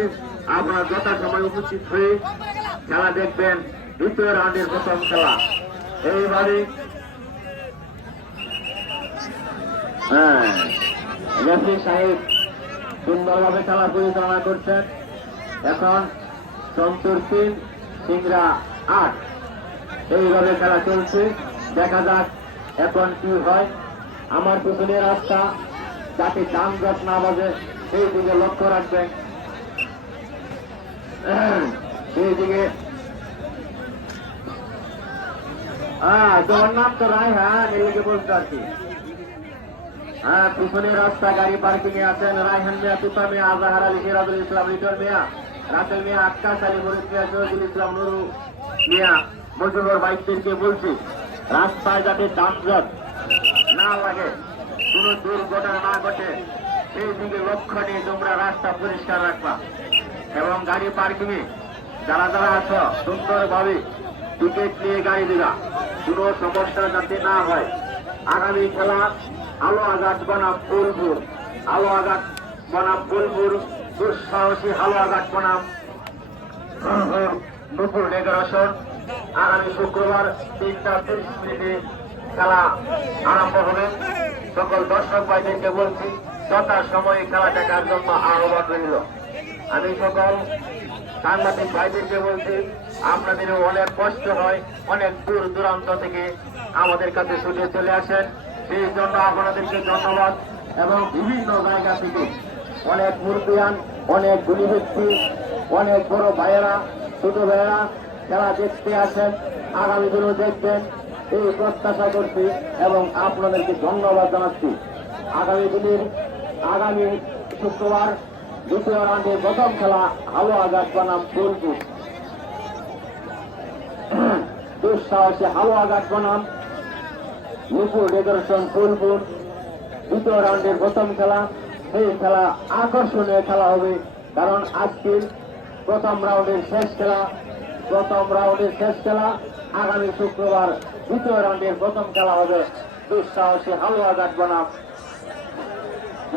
আপনারা যথাসময় উপস্থিত হয়ে খেলা দেখবেন। দ্বিতীয় রাউন্ডের প্রথম খেলা এইভাবে হ্যাঁ, রেফারি সাহেব সুন্দরভাবে খেলা পরিচালনা করছেন। এখন সন্তোর 3, সিংড়া 8, এইভাবে খেলা চলছে। দেখা যাক এখন কি হয়। আমার পিছনে রাস্তা, যাতে যানজট না বাজে সেই দিকে লক্ষ্য রাখবেন। সেই দিকে তোমার নাম তো রায়, হ্যাঁ নিজেকে বলতে আর কি। হ্যাঁ, পিছনে রাস্তা, গাড়ি পার্কিং এ আছেন রায়হান মিয়া, তুতা মিয়া, আজাহার আলী, সিরাজুল ইসলাম, রিটন মিয়া, রাসেল মিয়া, আক্কাস আলী, মরিদ মিয়া, শহীদুল ইসলাম, নুরু মিয়া, মজুবর বাইকদেরকে বলছি রাস্তায় যাতে যানজট না লাগে, কোন দুর্ঘটনা না ঘটে সেই দিকে লক্ষ্য নিয়ে তোমরা রাস্তা পরিষ্কার রাখবা এবং গাড়ি পার্কিং এ যারা যারা আছো সুন্দরভাবে টিকিট নিয়ে গাড়ি দিবা, কোন সমস্যা যাতে না হয়। আগামী খেলা আলো আঘাত বনাম বোলপুর, আলো আঘাত বনাম বোলপুর, দুঃসাহসী আলো আঘাত বনাম দুপুর ডেকোরেশন। আগামী শুক্রবার 3:30 খেলা আরম্ভ হবে। সকল দর্শক ভাইদেরকে বলছি যথাসময়ে খেলা দেখার জন্য আহ্বান রইল। আমি সকল সাংবাদিক ভাইদেরকে বলছি আপনাদেরও অনেক কষ্ট হয়, অনেক দূর দূরান্ত থেকে আমাদের কাছে ছুটে চলে আসেন, সেই জন্য আপনাদেরকে ধন্যবাদ। এবং বিভিন্ন জায়গা থেকে অনেক মুরব্বিয়ান, অনেক গুণী ব্যক্তি, অনেক বড় ভাইয়েরা, ছোট ভাইয়েরা খেলা দেখতে আসেন, আগামী দিনও দেখবেন এই প্রত্যাশা করছি এবং আপনাদেরকে ধন্যবাদ জানাচ্ছি। আগামী শুক্রবার দ্বিতীয় রাউন্ডের প্রথম খেলা আলো আঘাত বনাম বোলপুর, দুঃসাহসী আলো আঘাত বনাম দুপুর ডেকোরেশন বোলপুর। দ্বিতীয় রাউন্ডের প্রথম খেলা, এই খেলা আকর্ষণীয় খেলা হবে, কারণ আজকের প্রথম রাউন্ডের শেষ খেলা আগামী শুক্রবার দ্বিতীয় রাউন্ডের প্রথম খেলা হবে দুঃসাহসী আলো আঘাত বনাম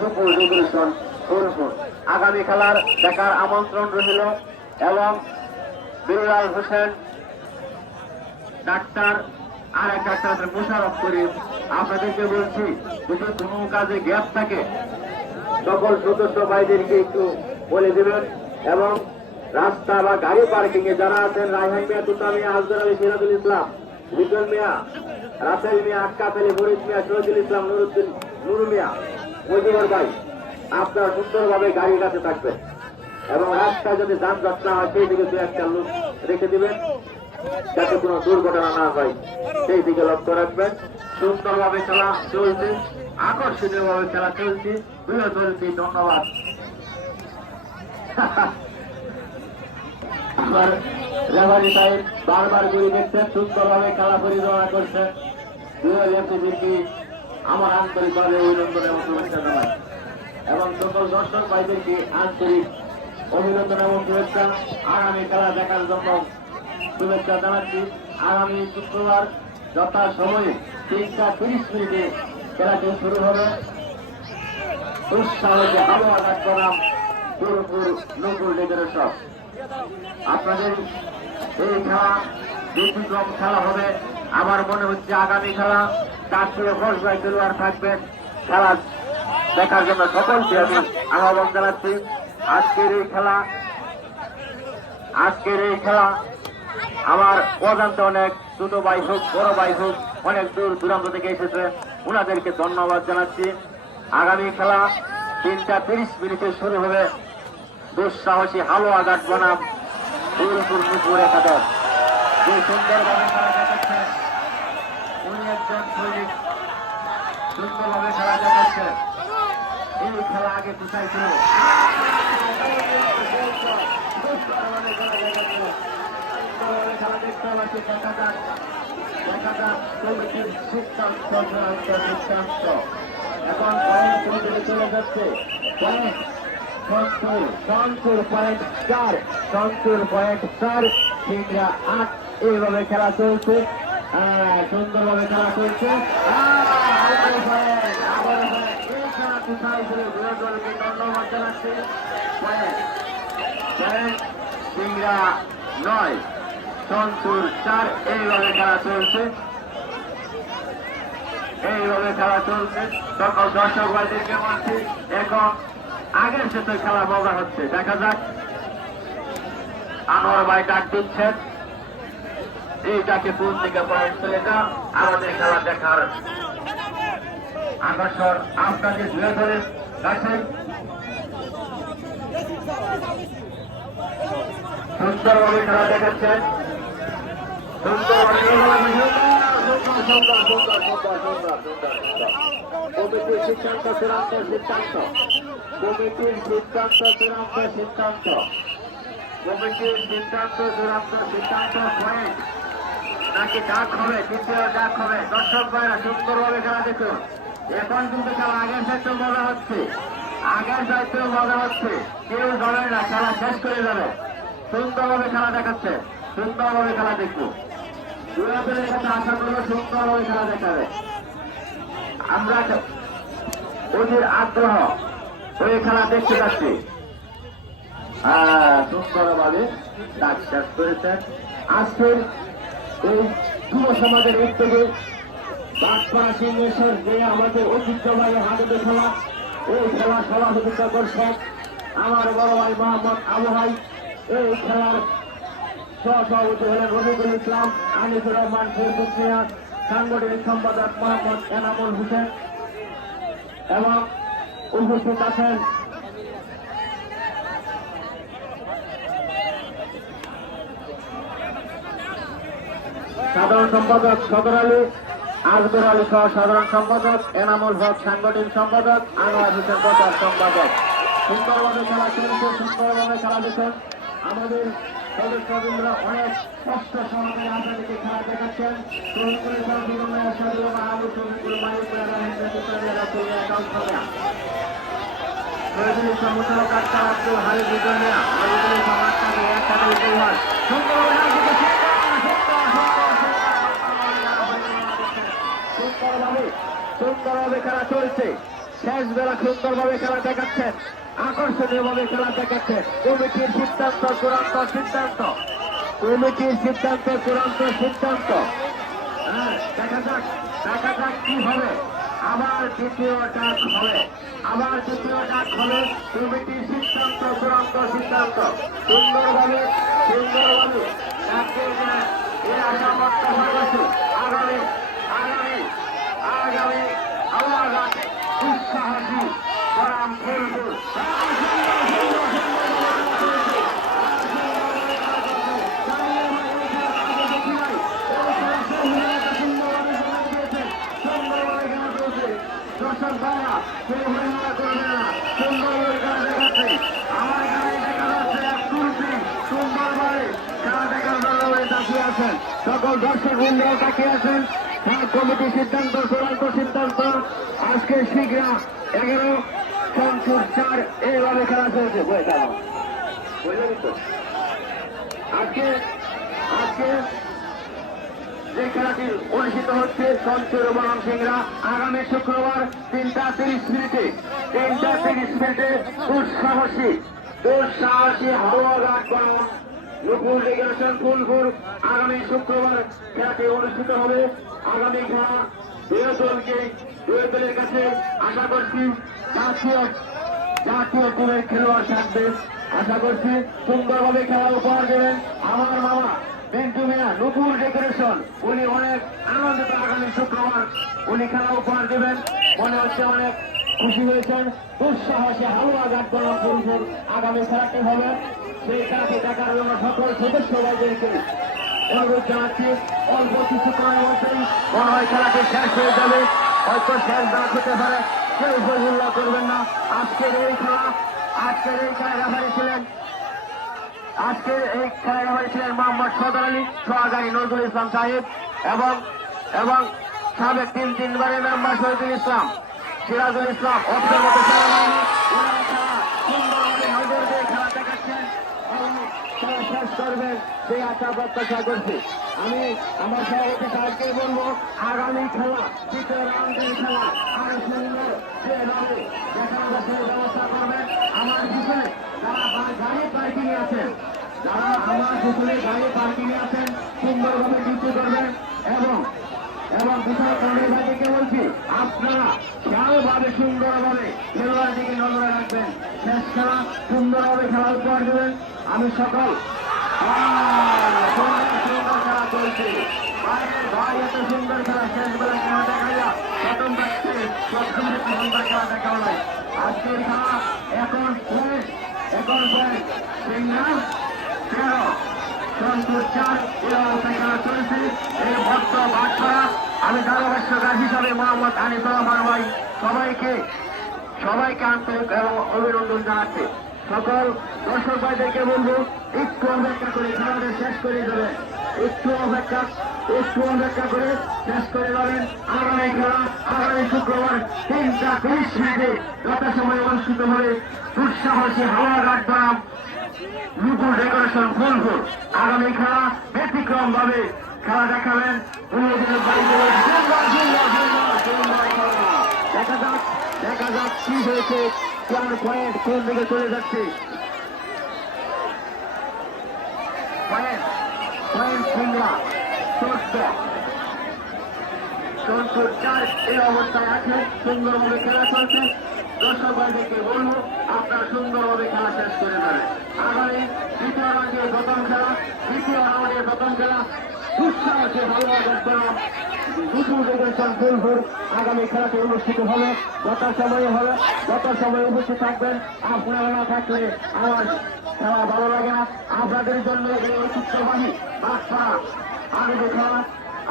দুপুর ডেকোরেশন বোলপুর। আগামী খেলার দেখার আমন্ত্রণ রইল এবং বিল্লাল হোসেন ডাক্তার আর এক ডাক্তার মোশারফ করিম, আপনাদেরকে বলছি যদি কোনো কাজে গ্যাপ থাকে সকল সদস্য ভাইদেরকে একটু বলে দেবেন এবং রাস্তা বা গাড়ি পার্কিং এ যারা আছেন রায়হান মিয়া, তুতা মিয়া, আজদার আলী, সিরাজুল ইসলাম, রিটন মিয়া, রাসেল মিয়া, আক্কাস আলী, মরিদ মিয়া, শহীদুল ইসলাম, নুরু মিয়া, মজিবর ভাই, আপনারা সুন্দরভাবে গাড়ির কাছে থাকবেন এবং রাস্তায় যদি যানজট না হয় সেই দিকে দু একটা লোক রেখে দিবেন যাতে কোনো দুর্ঘটনা না হয় সেই দিকে লক্ষ্য রাখবেন। সুন্দরভাবে খেলা চলছে, আকর্ষণীয় ভাবে খেলা চলছে, দুইও চলছে। ধন্যবাদ। আমার রেফারি সাহেব বারবার ঘুরে দেখছেন, সুন্দরভাবে খেলা পরিচালনা করছেন। দুইও রেফারিদেরকে আমার আন্তরিকভাবে অভিনন্দন এবং শুভেচ্ছা জানাই এবং সকল দর্শক ভাইদেরকে আন্তরিক অভিনন্দন এবং শুভেচ্ছা। আগামী খেলা দেখার জন্য শুভেচ্ছা জানাচ্ছি। আগামী শুক্রবার যথাসময়ে 3:30 খেলাটি শুরু হবে। উৎসাহকে আলো আঘাত বনাম বোলপুর নকুল ডেকোরেশন। আপনাদের এই খেলা ব্যতিক্রম খেলা হবে। আমার মনে হচ্ছে আগামী খেলা 4 থেকে 10 ভাই খেলোয়াড় থাকবেন। খেলা দেখার জন্য সকলকে আমি আহ্বান জানাচ্ছি। আজকের এই খেলা আমার অজান্তে অনেক ছোট ভাই হোক, বড় ভাই হোক, অনেক দূর দূরান্ত থেকে এসেছে, ওনাদেরকে ধন্যবাদ জানাচ্ছি। আগামী খেলা 3:30 শুরু হবে। দুঃসাহসী আলো আঘাত বনাম বোলপুর নকুল একাদশ। যে সুন্দরভাবে খেলা দেখাচ্ছে, উনি একজন সৈনিক, সুন্দরভাবে খেলা দেখাচ্ছে। এই খেলা আগে কোথায় ছিল? খেলা দেখতে পাচ্ছি। দেখা যাক কমিটির সিদ্ধান্ত এখন পয়েন্ট চলে যাচ্ছে। সন্তোর পয়েন্ট 4, সিংড়া 8, এইভাবে খেলা চলছে। সুন্দরভাবে খেলা চলছে। এই খেলা কোথায় ছিল? দলকে ধন্যবাদ জানাচ্ছি। সিংড়া 9, সন্তোর 4, এইভাবে খেলা চলছে। এইভাবে খেলা চলছে। সকল দর্শক ভাইদেরকে বলছি, এখন আগের সাথে খেলা মজা হচ্ছে। দেখা যাক, আনোয়ার ভাই ডাক দিচ্ছেন, এইটাকে কোন দিকে পয়েন্ট চলে যা, আমাদের খেলা দেখার আকর্ষণ আপনাকে ধুয়ে ধরে রাখেন। সুন্দরভাবে খেলা দেখাচ্ছেন, সুন্দরভাবে কমিটির সিদ্ধান্ত চূড়ান্ত সিদ্ধান্ত, কমিটির সিদ্ধান্ত চূড়ান্ত সিদ্ধান্ত, কমিটির সিদ্ধান্ত চূড়ান্ত সিদ্ধান্ত পয়েন্ট নাকি ডাক হবে, দ্বিতীয় ডাক হবে। দর্শক ভাইরা সুন্দরভাবে খেলা দেখুন। এখন কিন্তু খেলা আগের চাইতেও মজা হচ্ছে, আগের চাইতেও মজা হচ্ছে। কেউ যাবে না, খেলা শেষ করে যাবে। সুন্দরভাবে খেলা দেখাচ্ছে, সুন্দরভাবে খেলা দেখবো। দুরাপের কাছে আশা করবো সুন্দরভাবে খেলা দেখাবে। আমরা ওদের আগ্রহ ওই খেলা দেখতে পাচ্ছি। সুন্দরভাবে ডাক শেষ করেছেন। আজকের এই যুব সমাজের উদ্যোগে বাগপাড়া সিংহেশ্বর যে আমাদের ঐতিহ্যবাহী হাতে খেলা, এই খেলা সভাপতিত্ব করছেন আমার বড় ভাই মোহাম্মদ আবু ভাই। এই খেলার সহসভাপতি হলেন রফিকুল ইসলাম, আনিসুর রহমান, ফেরদৌস মিয়া, সাংগঠনিক সম্পাদক মোহাম্মদ এনামুল হোসেন এবং উপস্থিত আছেন সাধারণ সম্পাদক সদর আলী, আজগর আলী সহ সাধারণ সম্পাদক, এনামুল হক সাংগঠনিক সম্পাদক, আনোয়ার হোসেন প্রচার সম্পাদক। সুন্দরভাবে খেলা চলছে, সুন্দরভাবে খেলা দেখেন। আমাদের সদস্যবৃন্দরা অনেক কষ্ট সহকারে আপনাদেরকে খেলা দেখাচ্ছেন। সুন্দরভাবে খেলা চলছে, শেষ বেলা সুন্দরভাবে খেলা দেখাচ্ছেন, আকর্ষণীয় ভাবে খেলা দেখাচ্ছেন। কমিটির সিদ্ধান্ত চূড়ান্ত সিদ্ধান্ত, কমিটির সিদ্ধান্ত চূড়ান্ত সিদ্ধান্ত। দেখা যাক কি হবে। আবার দ্বিতীয় ডাক হবে, আবার দ্বিতীয় ডাক হবে। কমিটির সিদ্ধান্ত চূড়ান্ত সিদ্ধান্ত। সুন্দরভাবে সুন্দরভাবে এই আশা প্রত্যাশা করছি আগামী আগামী আগামী আবার উৎসাহী গরম ফুলফুল দর্শক ভাইরা কেউ হরিণা করবে না, সুন্দরভাবে খেলা দেখাচ্ছে। আমার এখানে দেখা যাচ্ছে এক কুর্তি সুন্দরভাবে খেলা দেখার জন্য তাকিয়ে আছেন। সকল দর্শক বৃন্দরা তাকিয়ে আছেন। কমিটির সিদ্ধান্ত চূড়ান্ত সিদ্ধান্ত। আজকে শীঘ্র 11 এইভাবে খেলা চলছে। আজকে আজকে যে খেলাটি অনুষ্ঠিত হচ্ছে সঞ্চুর বনাম সিংরা আগামী শুক্রবার 3:30 মিনিটে, 3:30 মিনিটে দুঃসাহসী হাওয়াঘাট বনাম নুপুর রেগুলেশন ফুলপুর। আগামী শুক্রবার খেলাটি অনুষ্ঠিত হবে। আগামী খেলা দুই দলের কাছে আশা করছি জাতীয় টিমের খেলোয়াড় থাকবে। আশা করছি সুন্দরভাবে খেলা উপহার দেবেন আমার মামা বিন্টু মিয়া, নুপুর ডেকোরেশন। উনি অনেক আনন্দিত, আগামী শুক্রবার উনি খেলা উপহার দেবেন। মনে হচ্ছে অনেক খুশি হয়েছেন। দুঃসাহসী হালুয়াঘাট বনাম ফুলপুর আগামী খেলাটি হবে। সেই খেলাটি দেখার জন্য সকল সদস্য ভাইদেরকে অনুরোধ জানাচ্ছি। অল্প কিছুক্ষণের মধ্যেই মনে হয় খেলাটি শেষ হয়ে যাবে, হয়তো শেষ দাঁড় হতে পারে। কেউ হইহুল্লাহ করবেন না। আজকের এই খেলায় রেফারি ছিলেন মোহাম্মদ সদর আলী, সহকারী নজরুল ইসলাম সাহেব এবং সাবেক 3 মেম্বার শহীদুল ইসলাম, সিরাজুল ইসলাম অফিসের মতো সুন্দরভাবে নজর দিয়ে খেলা দেখাচ্ছেন। শেষ করবেন সেই আশা প্রত্যাশা করছি। আমি আমার সভাপতি সাহেবকে বলবো আগামী খেলা, দ্বিতীয় রাউন্ডের খেলা আরো সুন্দর যেভাবে দেখার ব্যবস্থা করবেন। আমার পিছনে যারা গাড়ি পার্কিং আছেন, সুন্দরভাবে ডিউটি করবেন এবং বিশাল কর্মী ভাইকে বলছি খেলা উপহার দেবেন। আমি সকল সুন্দর খেলা চলছে। ভাই এত সুন্দর খেলা শেষ বেলা খেলা দেখা যায় প্রথম ব্যাচে প্রথম সুন্দর খেলা দেখা হলো। আজকের খেলা এখন সিঙ্গার 13 সন্তুর 4 এই অবস্থায় খেলা চলছে। এই ভক্ত বাদ করা আমি ধারাভাষ্যকার হিসাবে মোহাম্মদ আনিসুর রহমান ভাই সবাইকে আন্তরিক এবং অভিনন্দন জানাচ্ছে। সকল দর্শক ভাইদেরকে বলবো একটু অপেক্ষা করে খেলাটা শেষ করে দেবেন। একটু অপেক্ষা করে শেষ করে যাবেন। আগামী খেলা আগামী শুক্রবার 3:30 মিনিটে যথা সময় অনুষ্ঠিত হবে। দুঃসাহসী হাওয়াঘাট বনাম নুপুর ডেকোরেশন ফুলপুর। আগামী খেলা ব্যতিক্রম ভাবে খেলা দেখাবেন। দেখা যাক কি হয়েছে, কোন পয়েন্ট কোন দিকে চলে যাচ্ছে। পয়েন্ট সিংড়া 14 সন্তুর 4 এই অবস্থায় আছে। সুন্দরভাবে খেলা চলছে। দর্শক ভাইদেরকে বলবো আপনারা সুন্দরভাবে খেলা শেষ করে দেবেন। আগামী দ্বিতীয় রাউন্ডের প্রথম খেলা দুঃসাহসী হাওয়াঘাট বনাম নুপুর ডেকোরেশন ফুলপুর। আগামী খেলাটি অনুষ্ঠিত হবে। যত সময় উপস্থিত থাকবেন। আপনারা না থাকলে আমার খেলা ভালো লাগে না। আপনাদের জন্য এই ঐতিহ্যবাহী বাচ্চারা আমি যে খেলা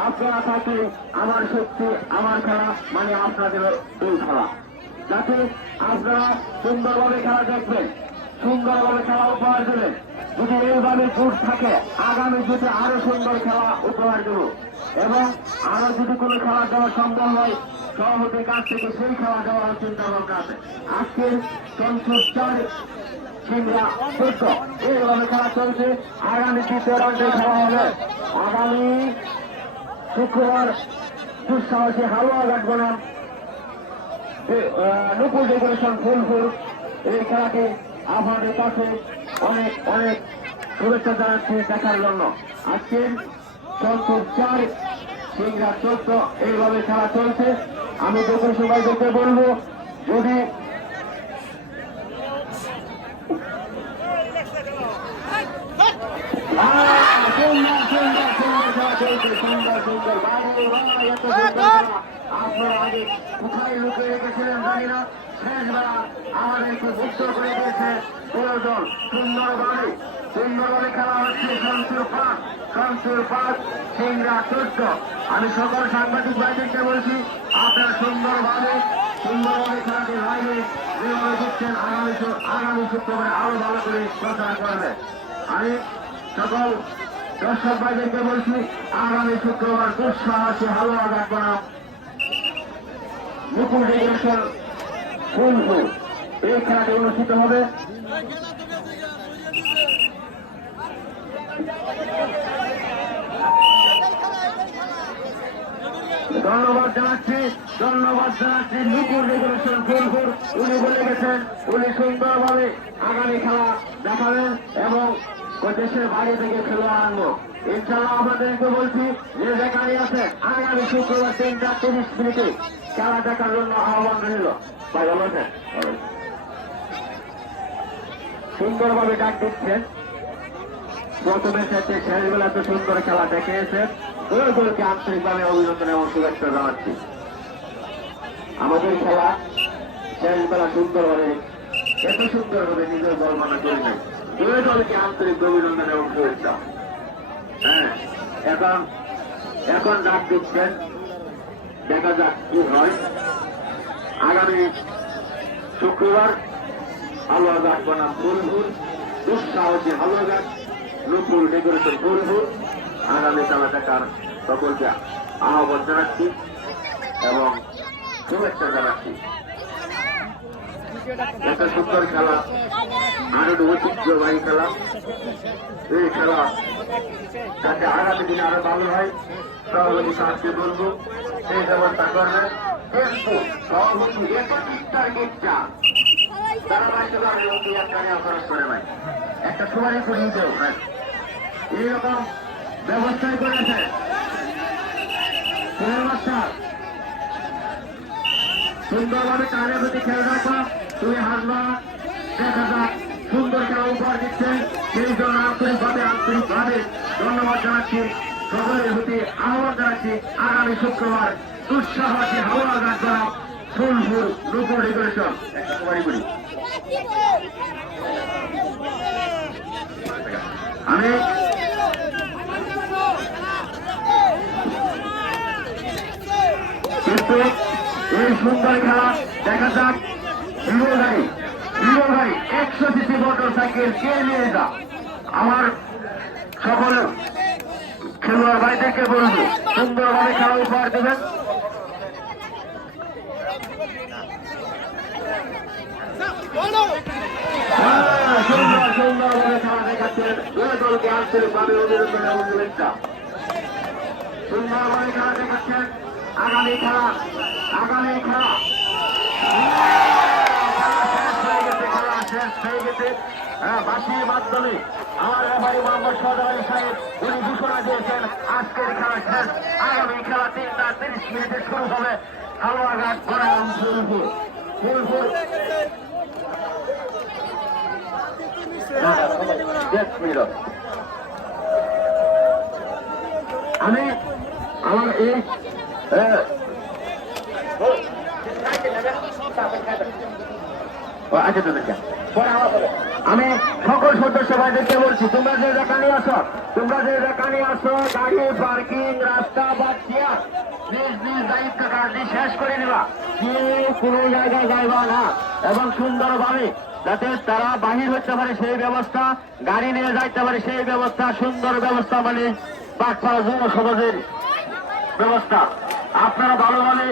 আপনারা থাকলে আমার শক্তি আমার খেলা মানে আপনাদের এই খেলা, যাতে আপনারা সুন্দরভাবে খেলা দেখবেন, সুন্দরভাবে খেলা উপহার দেবেন। যদি এইভাবে জোর থাকে আগামী যুগে আরো সুন্দর খেলা উপহার দেব এবং আরো যদি কোনো খেলা দেওয়া সম্ভব হয় সভাপতির কাছ থেকে সেই খেলা দেওয়ার চিন্তা ভাবনা আছে। আজকের সংসদ 4 সিংড়া 14 এইভাবে খেলা চলছে। আগামী 3য় রাউন্ডে খেলা হবে আগামী শুক্রবার দুঃসাহসী হাওয়াঘাট বনাম নুপুর ডেকোরেশন ফুলপুর। এই খেলাটি আপনাদের কাছে অনেক শুভেচ্ছা জানাচ্ছি দেখার জন্য। আজকের সংসদ 4 সিংড়া 14 এইভাবে খেলা চলছে। আমি যখন সবাইকে বলবো যদি আপনারা আগে কোথায় লুকিয়ে রেখেছিলেন জানি না, শেষ বেলা আমাদেরকে মুক্ত করে দিয়েছে পুরো দল। সুন্দরভাবে খেলা হচ্ছে। সংসুর 5 সিংড়া 14। আমি সকল সাংবাদিক ভাইদেরকে বলছি আপনারা সুন্দরভাবে খেলাটি লাইনে যেভাবে দিচ্ছেন আগামী শুক্রবারে আরো ভালো করে প্রচার করবেন। আমি সকল দর্শক ভাইদেরকে বলছি আগামী শুক্রবার দুঃসাহসী হাওয়াঘাট বনাম নুপুর ডেকোরেশন ফুলপুর এই খেলাটি অনুষ্ঠিত হবে। ধন্যবাদ জানাচ্ছি নুপুর ডেকোরেশন ফুলপুর। উনি বলে গেছেন উনি সুন্দরভাবে আগামী খেলা দেখাবেন এবং দেশের বাইরে থেকে খেলোয়াড় আনবো। ইনশাল্লাহ আমাদেরকে বলছি যে যেখানে আছে আগামী শুক্রবার 3:30 মিনিটে খেলা দেখার জন্য আহ্বান রইল। ভাই ভালো আছেন? সুন্দরভাবে ডাক দিচ্ছেন। প্রথমে শেষে শেষ বেলা তো সুন্দর খেলা দেখিয়েছেন। দুই দলকে আন্তরিকভাবে অভিনন্দন এবং শুভেচ্ছা জানাচ্ছি। আমাদের খেলা শেষ বেলা সুন্দরভাবে এত সুন্দরভাবে নিজের দল মানা করি নাই। দুই দলকে আন্তরিক অভিনন্দন এবং শুভেচ্ছা। হ্যাঁ, এখন ডাক দিচ্ছেন, দেখা যাক কি হয়। আগামী শুক্রবার হাওয়াঘাট বনাম ফুলপুর দুঃসাহসী হাওয়াঘাট নুপুর ডেকোরেশন ফুলপুর আগামী খেলা দেখার সকলকে আহ্বান জানাচ্ছি এবং শুভেচ্ছা জানাচ্ছি। একটা সুন্দর খেলা, আরো ঐতিহ্যবাহী খেলা। এই খেলা যাতে আগামী দিনে আরো ভালো হয় সভাপতি সাহায্যে বলবো সেই ব্যবস্থা করবে। কিন্তু সভাপতি এত চিন্তার গিচ্ছা তারা খরচ করে ভাই একটা সুপারি করিয়ে দেও ভাই, এইরকম ব্যবস্থাই করেছে। সুন্দরভাবে কানের প্রতি খেয়াল রাখো, তুমি হাসবা, দেখা যাক সুন্দর সুন্দর খেলা উপহার দিচ্ছেন সেই জন্য আন্তরিকভাবে ধন্যবাদ জানাচ্ছি। সকলের প্রতি আহ্বান জানাচ্ছি আগামী শুক্রবার দুঃসাহসী হাওড়াঘাট জনাব ফুলপুর রূপর ডেকোরেশন আমি কিন্তু এই সুন্দর খেলা দেখা যাক হিরো গাড়ি 100 সিসি মোটর সাইকেল কে নিয়ে যা আমার সকল খেলোয়াড় ভাইদেরকে বলবো সুন্দরভাবে খেলা উপহার দেবেন। সুন্দরভাবে খেলা দেখাচ্ছেন দুই দলকে আন্তরিকভাবে অভিনন্দন এবং শুভেচ্ছা। সুন্দরভাবে খেলা দেখাচ্ছেন আগামী খেলা শেষ হয়ে গেছে। বাসির মাধ্যমে আমার রেফারি মোহাম্মদ সদর আলী সাহেব উনি ঘোষণা দিয়েছেন আজকের খেলা শেষ। আগামী খেলা 3টা 30 মিনিটে শুরু হবে। হালুয়াঘাট বনাম ফুলপুর আমি আমার এই আমি সকল সদস্য ভাইদেরকে বলছি তোমরা যে এলাকা নিয়ে আসো গাড়ি পার্কিং রাস্তা বা চেয়ার নিজ দায়িত্ব কাজটি শেষ করে নেবা, কোনো জায়গায় যাইবা না এবং সুন্দরভাবে যাতে তারা বাহির হতে পারে সেই ব্যবস্থা, গাড়ি নিয়ে যাইতে পারে সেই ব্যবস্থা, সুন্দর ব্যবস্থা মানে বাগপাড়া যুব সমাজের ব্যবস্থা। আপনারা ভালোভাবে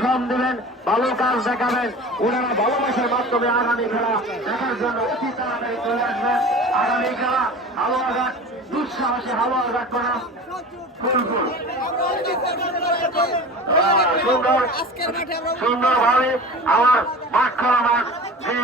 শ্রম দেবেন, ভালো কাজ দেখাবেন, ওনারা ভালোবাসার মাধ্যমে আগামী খেলা দেখার জন্য অতি তাড়াতাড়ি চলে আসবেন। আগামী খেলা হালুয়াঘাট দুঃসাহসী হালুয়াঘাট করা ফুলপুর সুন্দরভাবে আমার মাঠ খেলা মাঠ যে